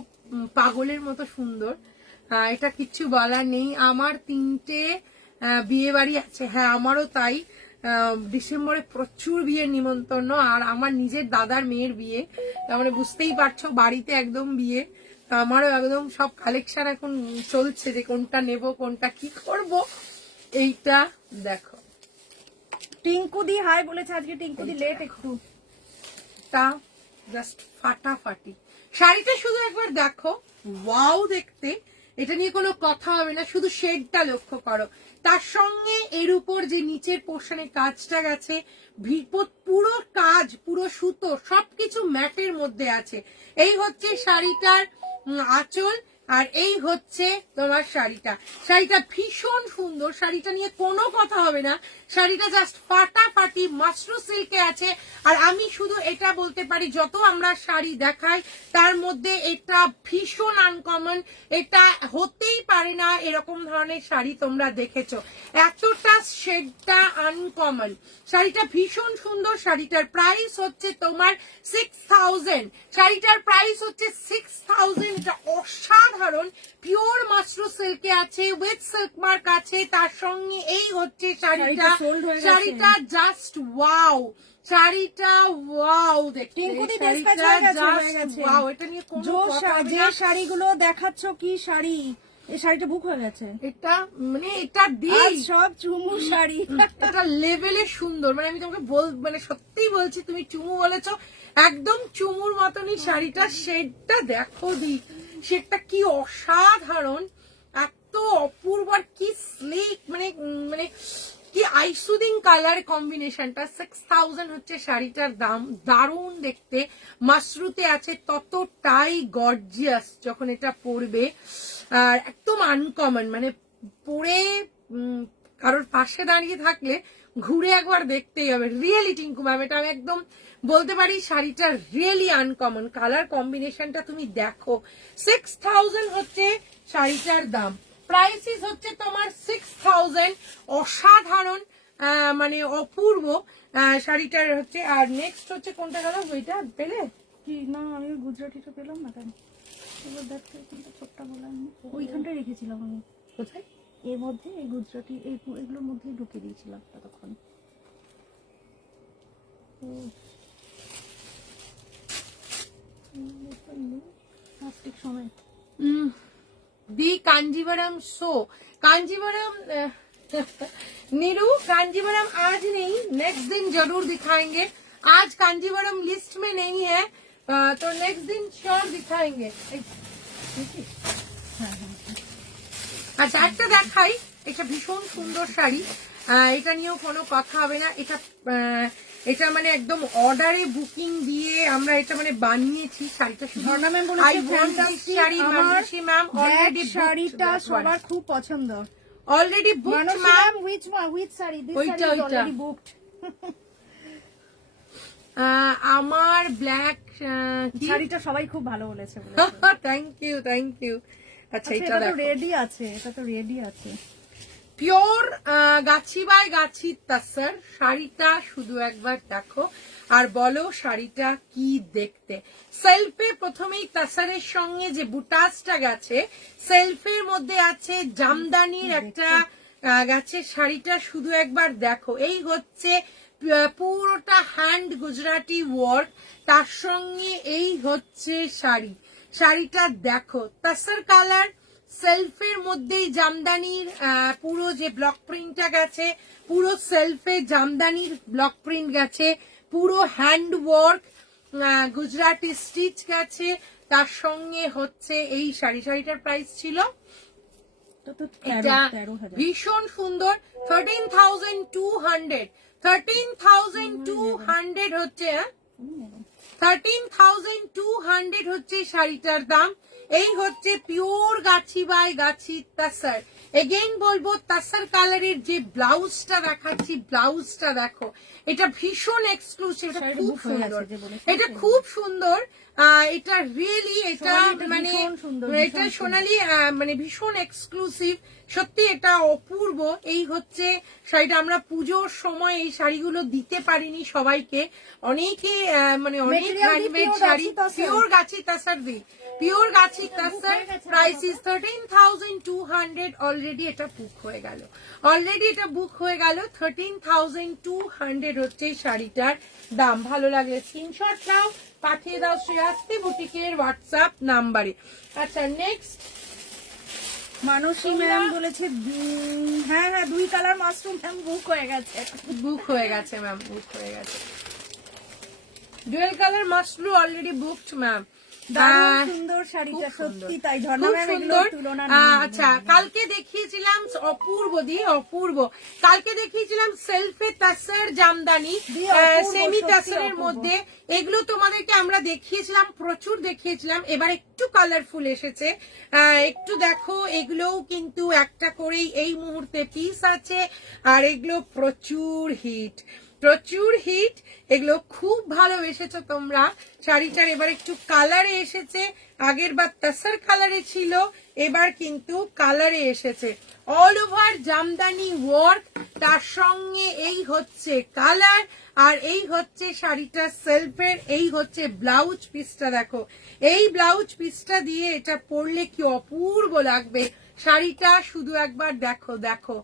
পাগলের মতো সুন্দর। এটা কিচ্ছু বলার নেই। আমার 3টে বিয়ে বাড়ি আছে, হ্যাঁ আমারও তাই। ডিসেম্বরে প্রচুর বিয়ের নিমন্ত্রণ, আর আমার নিজের দাদার মেয়ের বিয়ে, তার মানে বুঝতেই পারছো বাড়িতে একদম বিয়ে। আমারও একদম সব কালেকশন এখন চলছে যে কোনটা নেব কোনটা কি করব। এইটা দেখো, টিঙ্কু দি হাই বলেছে আজকে, টিঙ্কু দি লেট একটু। টা জাস্ট ফাটাফাটি শাড়িটা, শুধু একবার দেখো, ওয়াও দেখতে। এটা নিয়ে কোনো কথা হবে না, শুধু শেডটা লক্ষ্য করো। তার সঙ্গে এর উপর যে নিচের পোর্শনে কাজটা গেছে, পুরো কাজ, পুরো সুতো সবকিছু ম্যাটের মধ্যে আছে। এই হচ্ছে শাড়িটার আঁচল, আর এই হচ্ছে তোমার শাড়িটা ভীষণ সুন্দর। শাড়িটা নিয়ে কোনো কথা হবে না, শাড়িটা জাস্ট ফাটাফাটি মাশরু সিল্কে আছে। আর আমি শুধু এটা বলতে পারি, যত আমরা শাড়ি দেখাই তার মধ্যে এটা ভীষণ আনকমন। এটা হতেই পারে না এরকম ধরনের শাড়ি তোমরা দেখেছো, এতটা শেডটা আনকমন। শাড়িটা ভীষণ সুন্দর। শাড়িটার প্রাইস হচ্ছে তোমার 6000। শাড়িটার প্রাইস হচ্ছে 6000। এটা অসাধারণ পিওর মাশরু সিল্কে আছে, উইথ সিল্ক মার্ক আছে। তার সঙ্গে এই হচ্ছে শাড়িটা জাস্ট ওয়াও। শাড়িটা ওয়াও, দেখতে ওয়াও। এটা নিয়ে কোনো কথা হবে যে না। শাড়িগুলো দেখাচ্ছ কি শাড়ি, এই শাড়িটা বুক হয়ে গেছে। এটা মানে এটা দিয়ে সব চুমু শাড়ি, এটা লেভেলে সুন্দর। মানে আমি তোমাকে মানে সত্যিই বলছি, তুমি চুমু বলেছো, একদম চুমুর মতনই শাড়িটা। শেডটা দেখো দি, শেডটা কি অসাধারণ, এত অপূর্ব, আর কি স্লিক, মানে মানে কি আইসুদিং কালার কম্বিনেশনটা। 6000 হচ্ছে শাড়িটার দাম, দারুণ দেখতে। মাশরুতে আছে, ততটাই গর্জিয়াস যখন এটা পরবে। আর একদম আনকমন, মানে পরে কারোর পাশে দাঁড়িয়ে থাকলে ঘুরে একবার দেখতেই হবে। রিয়েলি টিঙ্কু ম্যাম, এটা আমি একদম বলতে পারি শাড়িটা রিয়েলি আনকমন। কালার কম্বিনেশনটা তুমি দেখো। 6000 হচ্ছে শাড়িটার দাম, প্রাইসিস হচ্ছে তোমার 6000। অসাধারণ, মানে অপূর্ব শাড়িটার হচ্ছে। আর নেক্সট হচ্ছে কোনটা গেল, ওইটা পেলে কি না? আমি গুজরাটিটা পেলাম না কেন? এবার দেখতে ছোট্টা বললাম, ওইখানটায় রেখেছিলাম আমি। কোথায়? এর মধ্যে এই গুজরাটি এগুলোর মধ্যেই ঢুকিয়ে দিয়েছিলাম ততক্ষণ। সময় दी कांजीवरम सो कांजीवरम नीरू कांजीवरम आज नहीं, नेक्स्ट दिन जरूर दिखाएंगे। आज कांजीवरम लिस्ट में नहीं है, तो नेक्स्ट दिन श्योर दिखाएंगे। আচ্ছা একটা দেখাই, এটা ভীষণ সুন্দর শাড়ি, এটা নিয়েও কোনো কথা হবে না। এটা মানে একদম অর্ডারে বুকিং দিয়ে আমরা এটা মানে বানিয়েছি শাড়িটা। ঝর্ণা ম্যাম বলেছে শাড়ি মানসী ম্যাম অলরেডি শাড়িটা সবার খুব পছন্দ, already booked Manasi ma'am. Ma'am which শাড়ি? this ওইটা, শাড়ি is ওইটা। already booked। আমার ব্ল্যাক শাড়িটা সবাই খুব ভালো বলেছে। Thank you thank you. আচ্ছা এটা এটা তো দেখো, রেডি আছে, এটা তো রেডি আছে। পিওর গাছি বাই গাছি তাসার শাড়িটা শুধু একবার দেখো আর বলো শাড়িটা কি দেখতে। সেলফে প্রথমেই তাসারের সঙ্গে যে বুটাসটা গেছে, সেলফের মধ্যে আছে জামদানির একটা গেছে, শাড়িটা শুধু একবার দেখো। এই হচ্ছে পুরোটা হ্যান্ড গুজরাটি ওয়ার্ক, তার সঙ্গে এই হচ্ছে শাড়ি। শাড়িটা দেখো, তাসার কালার, সেলফের মধ্যেই জামদানির পুরো যে ব্লক প্রিন্টটা গেছে, পুরো সেলফে জামদানির ব্লক প্রিন্ট গেছে, পুরো হ্যান্ড ওয়ার্ক গুজরাটি স্টিচ গেছে, তার সঙ্গে হচ্ছে এই শাড়িটার প্রাইস ছিল এটা ভীষণ সুন্দর 13,200 13,200 হচ্ছে 13,200 হচ্ছে শাড়িটার দাম। এই হচ্ছে pure Gachhi by Gachhi তাসার। Again বলবো তাসার কালারের যে ব্লাউজটা দেখাচ্ছি, ব্লাউজটা দেখো, এটা ভীষণ এক্সক্লুসিভ, এটা খুব সুন্দর, এটা খুব সুন্দর। এটা রিয়েলি এটা মানে এটা সোনালি মানে ভীষণ এক্সক্লুসিভ, সত্যি এটা অপূর্ব। এই হচ্ছে শাড়িটা, আমরা পুজোর সময় এই শাড়িগুলো দিতে পারিনি সবাইকে, অনেকে মানে অনেক হ্যান্ডমেড শাড়ি পিওর গাছি তাসার দিই, pure Gachhi তাসার। Price is 13,200। Already এটা বুক হয়ে গেল, অলরেডি এটা বুক হয়ে গেল। 13,200 হচ্ছে এই শাড়িটার দাম। ভালো লাগলে স্ক্রিনশট নাও, পাঠিয়ে দাও শ্রেয়াস্তি বুটিকের হোয়াটসঅ্যাপ নাম্বারে। আচ্ছা নেক্সট মানসী ম্যাম বলেছে হ্যাঁ হ্যাঁ 2 কালার মাশরুম ম্যাম বুক হয়ে গেছে, বুক হয়ে গেছে ম্যাম, বুক হয়ে গেছে। Dual colour Mashru already booked ma'am. দারুণ সুন্দর শাড়িটা, সত্যি তাই। ঝর্ণা ম্যাম এগুলোর তুলনা নেই। আচ্ছা কালকে দেখিয়েছিলাম অপূর্ব দি, অপূর্ব কালকে দেখিয়েছিলাম সেলফে তাসার জামদানি সেমি তাসারের মধ্যে, এগুলো তোমাদেরকে আমরা দেখিয়েছিলাম, প্রচুর দেখিয়েছিলাম। এবার একটু কালারফুল এসেছে, একটু দেখো, এগুলোও কিন্তু একটা করেই এই মুহূর্তে পিস আছে, আর এগুলো প্রচুর হিট, প্রচুর হিট, এগুলো খুব ভালো এসেছো তোমরা। শাড়িটার এবার একটু কালারে এসেছে, আগের বার তাসার কালারে ছিল, এবার কিন্তু কালারে এসেছে। অল ওভার জামদানি ওয়ার্ক, তার সঙ্গে এই হচ্ছে কালার, আর এই হচ্ছে শাড়িটা সেলফের, এই হচ্ছে ব্লাউজ পিসটা দেখো, এই ব্লাউজ পিসটা দিয়ে এটা পরলে কি অপূর্ব লাগবে। শাড়িটা শুধু একবার দেখো, দেখো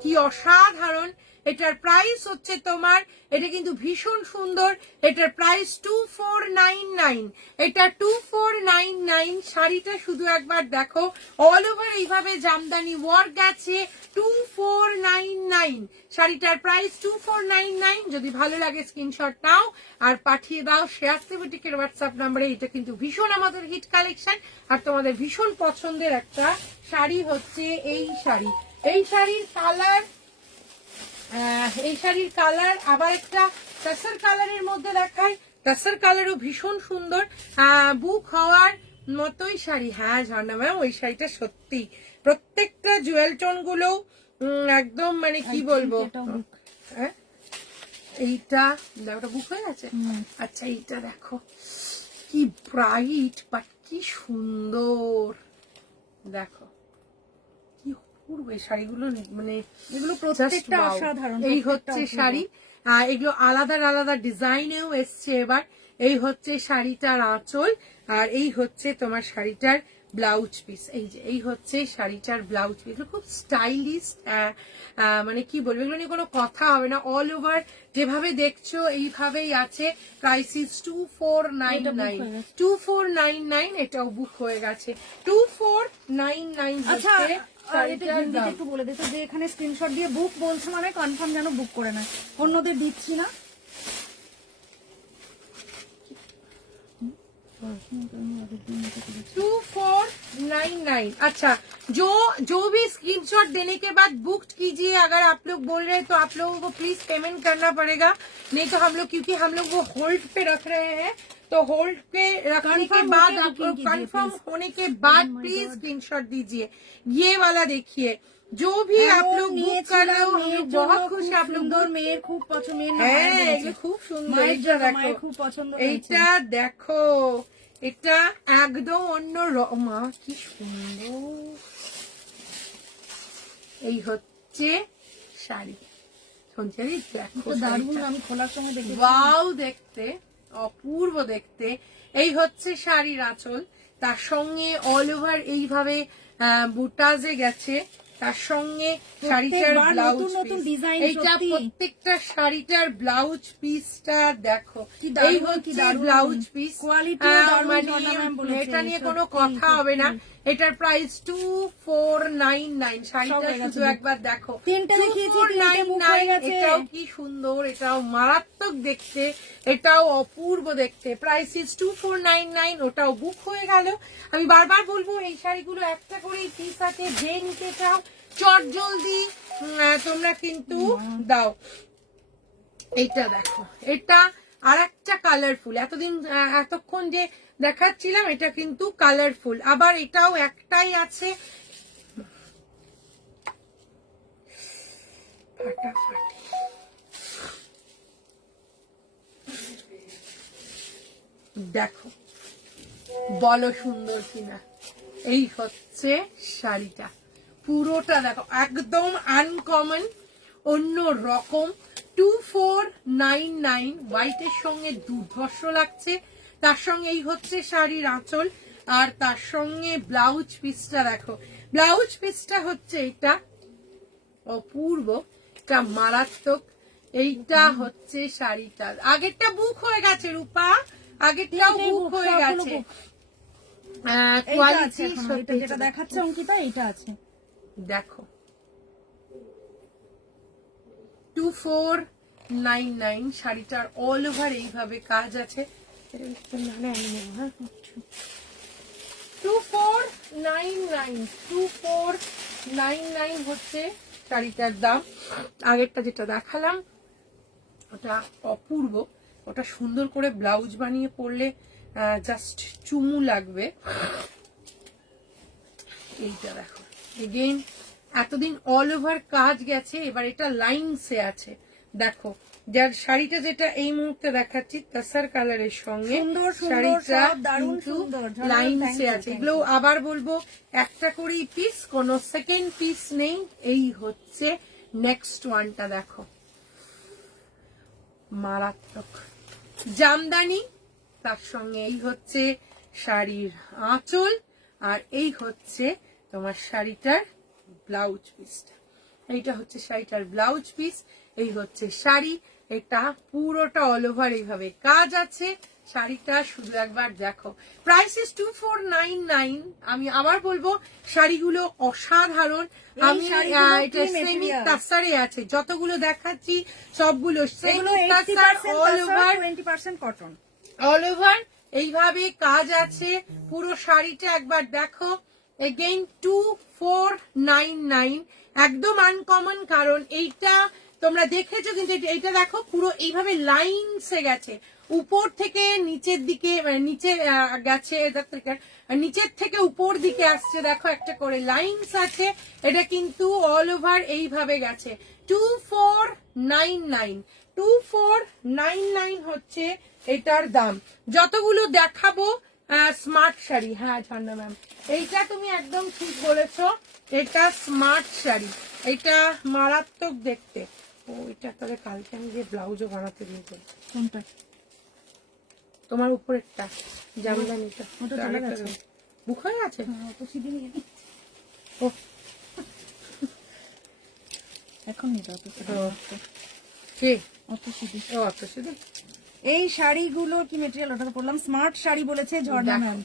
কি অসাধারণ। এটার প্রাইস হচ্ছে তোমার, এটা কিন্তু ভীষণ সুন্দর, এটার প্রাইস 2499, এটা 2499। শাড়িটা শুধু একবার দেখো, অল ওভার এইভাবে জামদানি ওয়ার্ক গেছে, 2499। শাড়িটার প্রাইস 2499। যদি ভালো লাগে স্ক্রিনশট নাও আর পাঠিয়ে দাও শ্রেয়াস্তি বুটিকের হোয়াটসঅ্যাপ নাম্বারে। এটা কিন্তু ভীষণ আমাদের হিট কালেকশন, আর তোমাদের ভীষণ পছন্দের একটা শাড়ি হচ্ছে এই শাড়ি। এই শাড়ির কালার, এই শাড়ির কালার আবার একটা তাসার কালারের মধ্যে দেখাই, তাসার কালারও ভীষণ সুন্দর, বুক হওয়ার মতোই শাড়ি। হ্যাঁ ঝর্ণা ম্যাম, ওই শাড়িটা সত্যি প্রত্যেকটা জুয়েল টোন গুলো একদম মানে কি বলবো। হ্যাঁ এইটা ওটা বুক হয়ে গেছে। আচ্ছা এইটা দেখো কি ব্রাইট, বাট কি সুন্দর, দেখো কি অপূর্ব এই শাড়িগুলো, মানে এগুলো প্রত্যেকটা অসাধারণ। এই হচ্ছে শাড়ি, এগুলো আলাদা আলাদা ডিজাইনেও এসছে এবার। এই হচ্ছে শাড়িটার আঁচল, আর এই হচ্ছে তোমার শাড়িটার ব্লাউজ পিস। এই যে এই হচ্ছে শাড়িটার ব্লাউজ পিস, খুব স্টাইলিশ, মানে কি বলবো, এগুলো নিয়ে কোনো কথা হবে না। অল ওভার যেভাবে দেখছো এইভাবেই আছে। Price is 2499, 2499। এটাও বুক হয়ে গেছে 2499। আচ্ছা এটা হিন্দিতে একটু বলে দিত যে এখানে স্ক্রিনশট দিয়ে বুক বলছে মানে কনফার্ম যেন বুক করে নেয়, অন্যদের দিচ্ছি না। अच्छा, जो भी स्क्रीनशॉट देने के बाद बुक्ड कीजिए। अगर आप लोग बोल रहे हैं तो आप लोगों को प्लीज पेमेंट करना पड़ेगा, नहीं तो हम लोग, क्योंकि हम लोग वो होल्ड पे रख रहे हैं, तो होल्ड पे रखने के बाद आप लोग कंफर्म होने के बाद प्लीज स्क्रीनशॉट दीजिए। ये वाला देखिए, जो भी आप लोग बुक कर रहे हो, हम लोग बहुत खुश हैं। आप लोग মেয়ের খুব পছন্দ, হ্যাঁ এগুলো খুব সুন্দর। এইটা দেখো, খুব পছন্দ। এইটা দেখো, এটা একদম অন্য মা কি সুন্দর। এই হচ্ছে শাড়ি, সঞ্চারি দেখো দারুণ, আমি খোলার সময় দেখি ওয়াও, দেখতে অপূর্ব দেখতে। এই হচ্ছে শাড়ির আঁচল, তার সঙ্গে অল ওভার এইভাবে বুটাজে গেছে, তার সঙ্গে শাড়িটার ব্লাউজ পিস। এইটা প্রত্যেকটা শাড়িটার ব্লাউজ পিসটা দেখো, এই হচ্ছে ব্লাউজ পিস। মানে এটা নিয়ে কোনো কথা হবে না। এটার প্রাইস 2499। শাড়িটা শুধু একবার দেখো, 2499। এটাও কি সুন্দর, এটাও মারাত্মক দেখতে, এটাও অপূর্ব দেখতে। Price is 2499। ওটাও বুক হয়ে গেল। আমি বারবার বলবো এই শাড়িগুলো একটা করেই পিস আছে, যে নিতে চাও চট জলদি তোমরা কিন্তু দাও। এইটা দেখো, এটা আর একটা কালারফুল, এতক্ষণ যে দেখাচ্ছিলাম এটা কিন্তু কালারফুল। আবার এটাও একটাই আছে, ফাটাফাটি। দেখো বলো সুন্দর কিনা। এই হচ্ছে শাড়িটা, পুরোটা দেখো একদম আনকমন, অন্য রকম। 2499। হোয়াইটের সঙ্গে দুর্ধর্ষ লাগছে। তার সঙ্গে এই হচ্ছে শাড়ির আঁচল, আর তার সঙ্গে ব্লাউজ পিসটা দেখো। ব্লাউজ পিসটা হচ্ছে এটা অপূর্ব, এটা মারাত্মক। এইটা হচ্ছে শাড়িটা, আগেরটা বুক হয়ে গেছে রূপা, আগেরটাও বুক হয়ে গেছে। কোয়ালিটি যেটা দেখাচ্ছে অঙ্কিতা, এইটা আছে দেখো 2499। শাড়িটার অল ওভার এইভাবে কাজ আছে। 2499 হচ্ছে শাড়িটার দাম। আগেরটা যেটা দেখালাম ওটা অপূর্ব, ওটা সুন্দর করে ব্লাউজ বানিয়ে পরলে জাস্ট চুমু লাগবে। এইটা দেখো এগেইন, এতদিন অল ওভার কাজ গেছে, এবার এটা লাইনসে আছে। দেখো যার শাড়িটা যেটা এই মুহূর্তে দেখাচ্ছি তাসার কালারের সঙ্গে শাড়িটা কিন্তু লাইনসে আছে। এগুলো আবার বলবো একটা করেই পিস, কোনো সেকেন্ড পিস নেই। এই হচ্ছে নেক্সট ওয়ানটা দেখো, মারাত্মক জামদানি, তার সঙ্গে এই হচ্ছে শাড়ির আঁচল, আর এই হচ্ছে তোমার শাড়িটার ব্লাউজ পিসটা। এইটা হচ্ছে শাড়িটার ব্লাউজ পিস, এই হচ্ছে শাড়ি। এটা পুরোটা অল ওভার এইভাবে কাজ আছে। শাড়িটা শুধু একবার দেখো। Price is 2499। আমি আবার বলবো শাড়িগুলো অসাধারণ। আমি এটা সেমি তাসারে আছে, যতগুলো দেখাচ্ছি সবগুলো semi tussar, all over 20% cotton, all over এইভাবে কাজ আছে। পুরো শাড়িটা একবার দেখো। এগেইন 2499, একদম আনকমন। কারণ এইটা তোমরা দেখেছো, কিন্তু এইটা দেখো পুরো এইভাবে লাইনসে গেছে, উপর থেকে নিচের দিকে, মানে নিচে গেছে, নিচের থেকে উপর দিকে আসছে। দেখো একটা করে লাইনস আছে, এটা কিন্তু অল ওভার এইভাবে গেছে। 2499, 2499 হচ্ছে এটার দাম। যতগুলো দেখাবো স্মার্ট শাড়ি, হ্যাঁ ঝর্ণা ম্যাম এইটা তুমি একদম ঠিক বলেছো, এটা স্মার্ট শাড়ি, এটা মারাত্মক দেখতে। ও এটা তবে কালকে আমি যে ব্লাউজও বানাতে দিয়ে দেবো। কোনটা? তোমার উপরেরটা জামদানিটা, বুক হয়ে গেছে অত সিঁড়ি নিয়ে নি। ও এখন নিত অত সিঁড়ি ও। কে অত সিঁড়ি। ও আচ্ছা শুধু এই শাড়িগুলো কি মেটেরিয়াল, ওটা তো বললাম স্মার্ট শাড়ি বলেছে ঝর্ণা দেখো। ম্যাম।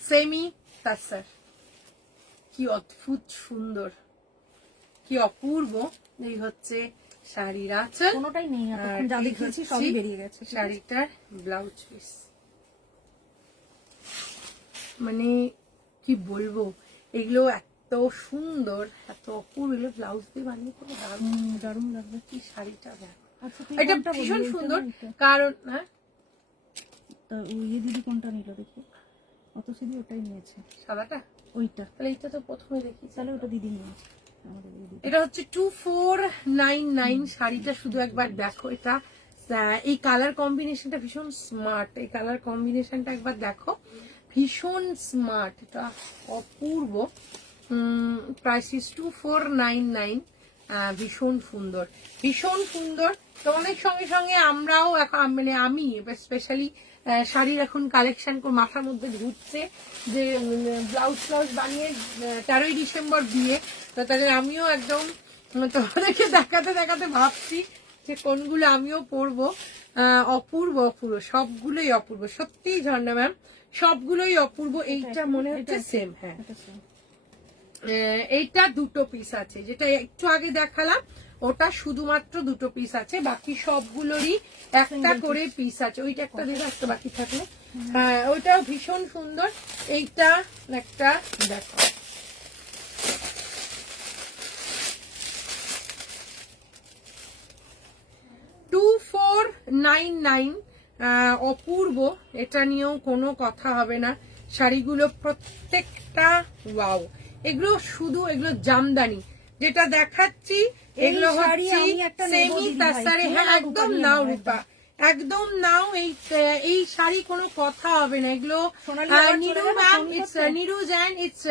সেমি তাসার, কি অদ্ভুত সুন্দর, কি অপূর্ব। এই হচ্ছে শাড়ির আঁচল, কোনোটাই নেই আর এতক্ষণ যা এই দেখিয়েছি হচ্ছে সবই বেরিয়ে গেছে। শাড়িটার ব্লাউজ পিস। মানে কি বলবো, এগুলো এত সুন্দর, এত অপূর্ব, এগুলো ব্লাউজ দিয়ে বানিয়ে করে দারুণ দারুণ লাগবে। কি শাড়িটা দেখো, আচ্ছা তুই এটা কোনটা বললি, ভীষণ এইটা সুন্দর। না এইটা? কারণ হ্যাঁ তা ওই দিদি কোনটা নিল দেখি, অত সিঁড়ি ওটাই নিয়েছে সাদাটা, ওইটা। তাহলে এইটা তো প্রথমে দেখি। তাহলে ওটা দিদি নিয়েছে আমাদের দিদি। এটা হচ্ছে 2499 শাড়িটা, শুধু একবার দেখো। এটা এই কালার কম্বিনেশনটা ভীষণ স্মার্ট, এই কালার কম্বিনেশনটা একবার দেখো, ভীষণ স্মার্ট, এটা অপূর্ব। Price is 2499। ভীষণ সুন্দর, ভীষণ সুন্দর। তোমাদের সঙ্গে সঙ্গে আমরাও এখন, মানে আমি স্পেশালি শাড়ির এখন কালেকশন মাথার মধ্যে ঘুরছে যে ব্লাউজ ফ্লাউজ বানিয়ে 13ই ডিসেম্বর বিয়ে, তো তাহলে আমিও একদম তোমাদেরকে দেখাতে দেখাতে ভাবছি যে কোনগুলো আমিও পরবো। অপূর্ব অপূর্ব, সবগুলোই অপূর্ব, সত্যিই ঝর্ণা ম্যাম, সবগুলোই অপূর্ব। এইটা মনে হচ্ছে সেম, হ্যাঁ এটা same। এইটা দুটো পিস আছে, যেটা একটু আগে দেখালাম ওটা শুধুমাত্র দুটো পিস আছে, বাকি সবগুলোরই একটা করে পিস আছে। ওইটা একটা দিয়ে একটা বাকি থাকলে, হ্যাঁ ওইটাও ভীষণ সুন্দর। এইটা একটা দেখো, $2499, অপূর্ব। এটা নিয়েও কোনো কথা হবে না, শাড়িগুলো প্রত্যেকটা ওয়াও। এগুলো শুধু, এগুলো জামদানি যেটা দেখাচ্ছি, এগুলো শাড়ি হচ্ছে আমি একটা নেবো সেমি দিদি ভাই। তাসারে। নিয়ে হ্যাঁ নাও একদম রূপা, নিয়ে নাও নাও, রূপা, একদম নাও। এই শাড়ি কোনো কথা হবে না। এগুলো সোনালি আবার চলে নিরু গেল ম্যাম, ফোন ইটস করতে। নিরু জ্যান, ইটস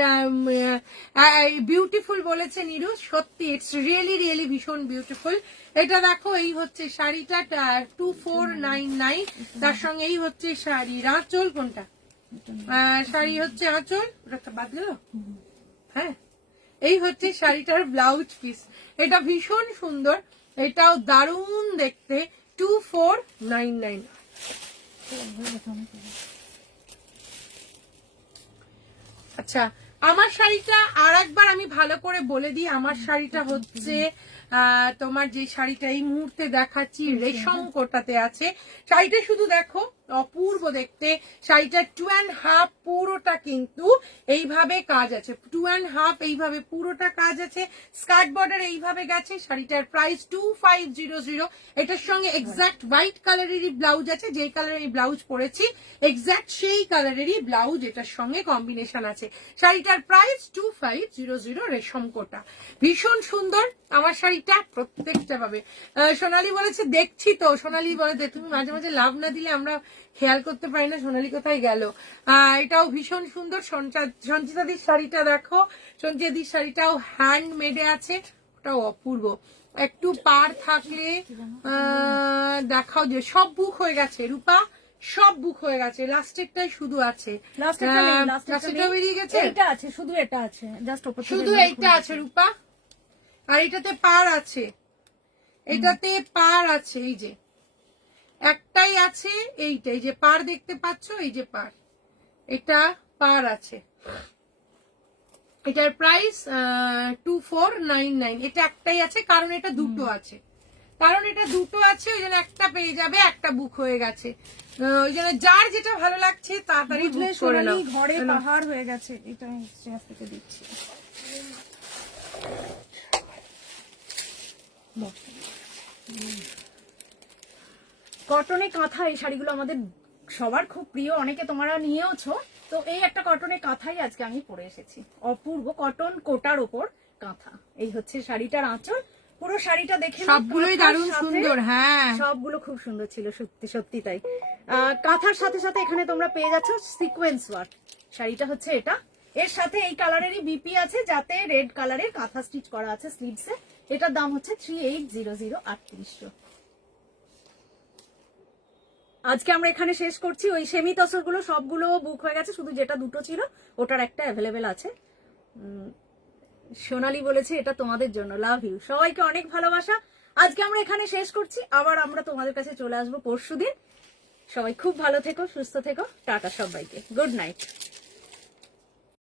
বিউটিফুল বলেছে নিরু, সত্যি ইটস রিয়েলি রিয়েলি ভীষণ বিউটিফুল। এটা দেখো, এই হচ্ছে শাড়িটা 2499, তার সঙ্গে এই হচ্ছে শাড়ির আঁচল। কোনটা শাড়ি হচ্ছে আঁচল, ওটা বাদ গেল, হ্যাঁ এই হচ্ছে শাড়িটার ব্লাউজ পিস। এটা ভীষণ সুন্দর, এটাও দারুণ দেখতে। 2499। আচ্ছা, আমার শাড়িটা আর একবার আমি ভালো করে বলে দিই। আমার শাড়িটা হচ্ছে তোমার যে শাড়িটা এই মুহূর্তে দেখাচ্ছি রেশম কোটাতে আছে, শাড়িটা শুধু দেখো, অপূর্ব দেখতে। শাড়িটা 2.5 পুরোটা কিন্তু এইভাবে কাজ আছে, 2.5 এইভাবে পুরোটা কাজ আছে, স্কার্ট বর্ডার এইভাবে গেছে। শাড়িটার প্রাইস 2500। এটার সঙ্গে এক্সাক্ট হোয়াইট কালারেরই ব্লাউজ আছে, যেই কালারের এই ব্লাউজ পরেছি এক্সাক্ট সেই কালারেরই ব্লাউজ এটার সঙ্গে কম্বিনেশন আছে। শাড়িটার প্রাইস 2500, রেশম কোটা, ভীষণ সুন্দর। আমার শাড়িটা প্রত্যেকটা পাবে। সোনালী বলেছে দেখছি তো, সোনালী বলে তুমি মাঝে মাঝে লাভ না দিলে আমরা খেয়াল করতে পারি না সোনালী কোথায় গেল। এটাও ভীষণ সুন্দর। সঞ্চিতাদির শাড়িটা দেখো, সঞ্চিতাদির শাড়িটাও হ্যান্ডমেডে আছে, ওটাও অপূর্ব। একটু পার থাকলে দেখাও, যে সব বুক হয়ে গেছে রূপা, সব বুক হয়ে গেছে, লাস্টেরটাই শুধু আছে। লাস্টেরটা বেরিয়ে গেছে, এটা আছে, শুধু এটা আছে, জাস্ট উপর থেকে শুধু এইটা আছে রূপা। আর এটাতে পার আছে, এটাতে পার আছে, এই যে একটাই আছে, এইটা এই যে পার দেখতে পাচ্ছ, এই যে পার, এটা পার আছে। এটার প্রাইস 2499। এটা একটাই আছে কারণ এটা দুটো আছে, কারণ এটা দুটো আছে, ওই জন্য একটা পেয়ে যাবে, একটা বুক হয়ে গেছে। ওই জন্য যার যেটা ভালো লাগছে তাড়াতাড়ি বুক করে নাও। ঘরে পাহাড় হয়ে গেছে। এটা আমি স্ট্রেস থেকে দিচ্ছি। কটনে কাঁথা, এই শাড়িগুলো আমাদের সবার খুব প্রিয়, অনেকে তোমরা নিয়েওছো। তো এই একটা কটনে কাঁথাই আজকে আমি পরে এসেছি, অপূর্ব কটন কোটার ওপর কাঁথা। এই হচ্ছে শাড়িটার আঁচল, পুরো শাড়িটা দেখে সবগুলোই দারুণ সুন্দর, হ্যাঁ সবগুলো খুব সুন্দর ছিল, সত্যি সত্যি তাই। কাঁথার সাথে সাথে এখানে তোমরা পেয়ে যাচ্ছ সিকোয়েন্স ওয়ার্ক। শাড়িটা হচ্ছে এটা, এর সাথে এই কালারেরই বিপি আছে, যাতে রেড কালারের কাঁথা স্টিচ করা আছে স্লিভসে। এটার দাম হচ্ছে 3800, 3800। আজকে আমরা এখানে শেষ করছি। ওই সেমি তসর গুলো সবগুলো বুক হয়ে গেছে, শুধু যেটা দুটো ছিল ওটার একটা অ্যাভেলেবেল আছে। সোনালি বলেছে এটা তোমাদের জন্য, লাভ ইউ। সবাইকে অনেক ভালোবাসা। আজকে আমরা এখানে শেষ করছি, আবার আমরা তোমাদের কাছে চলে আসবো পরশুদিন। সবাই খুব ভালো থেকো, সুস্থ থেকো, টাটা সবাইকে, গুড নাইট।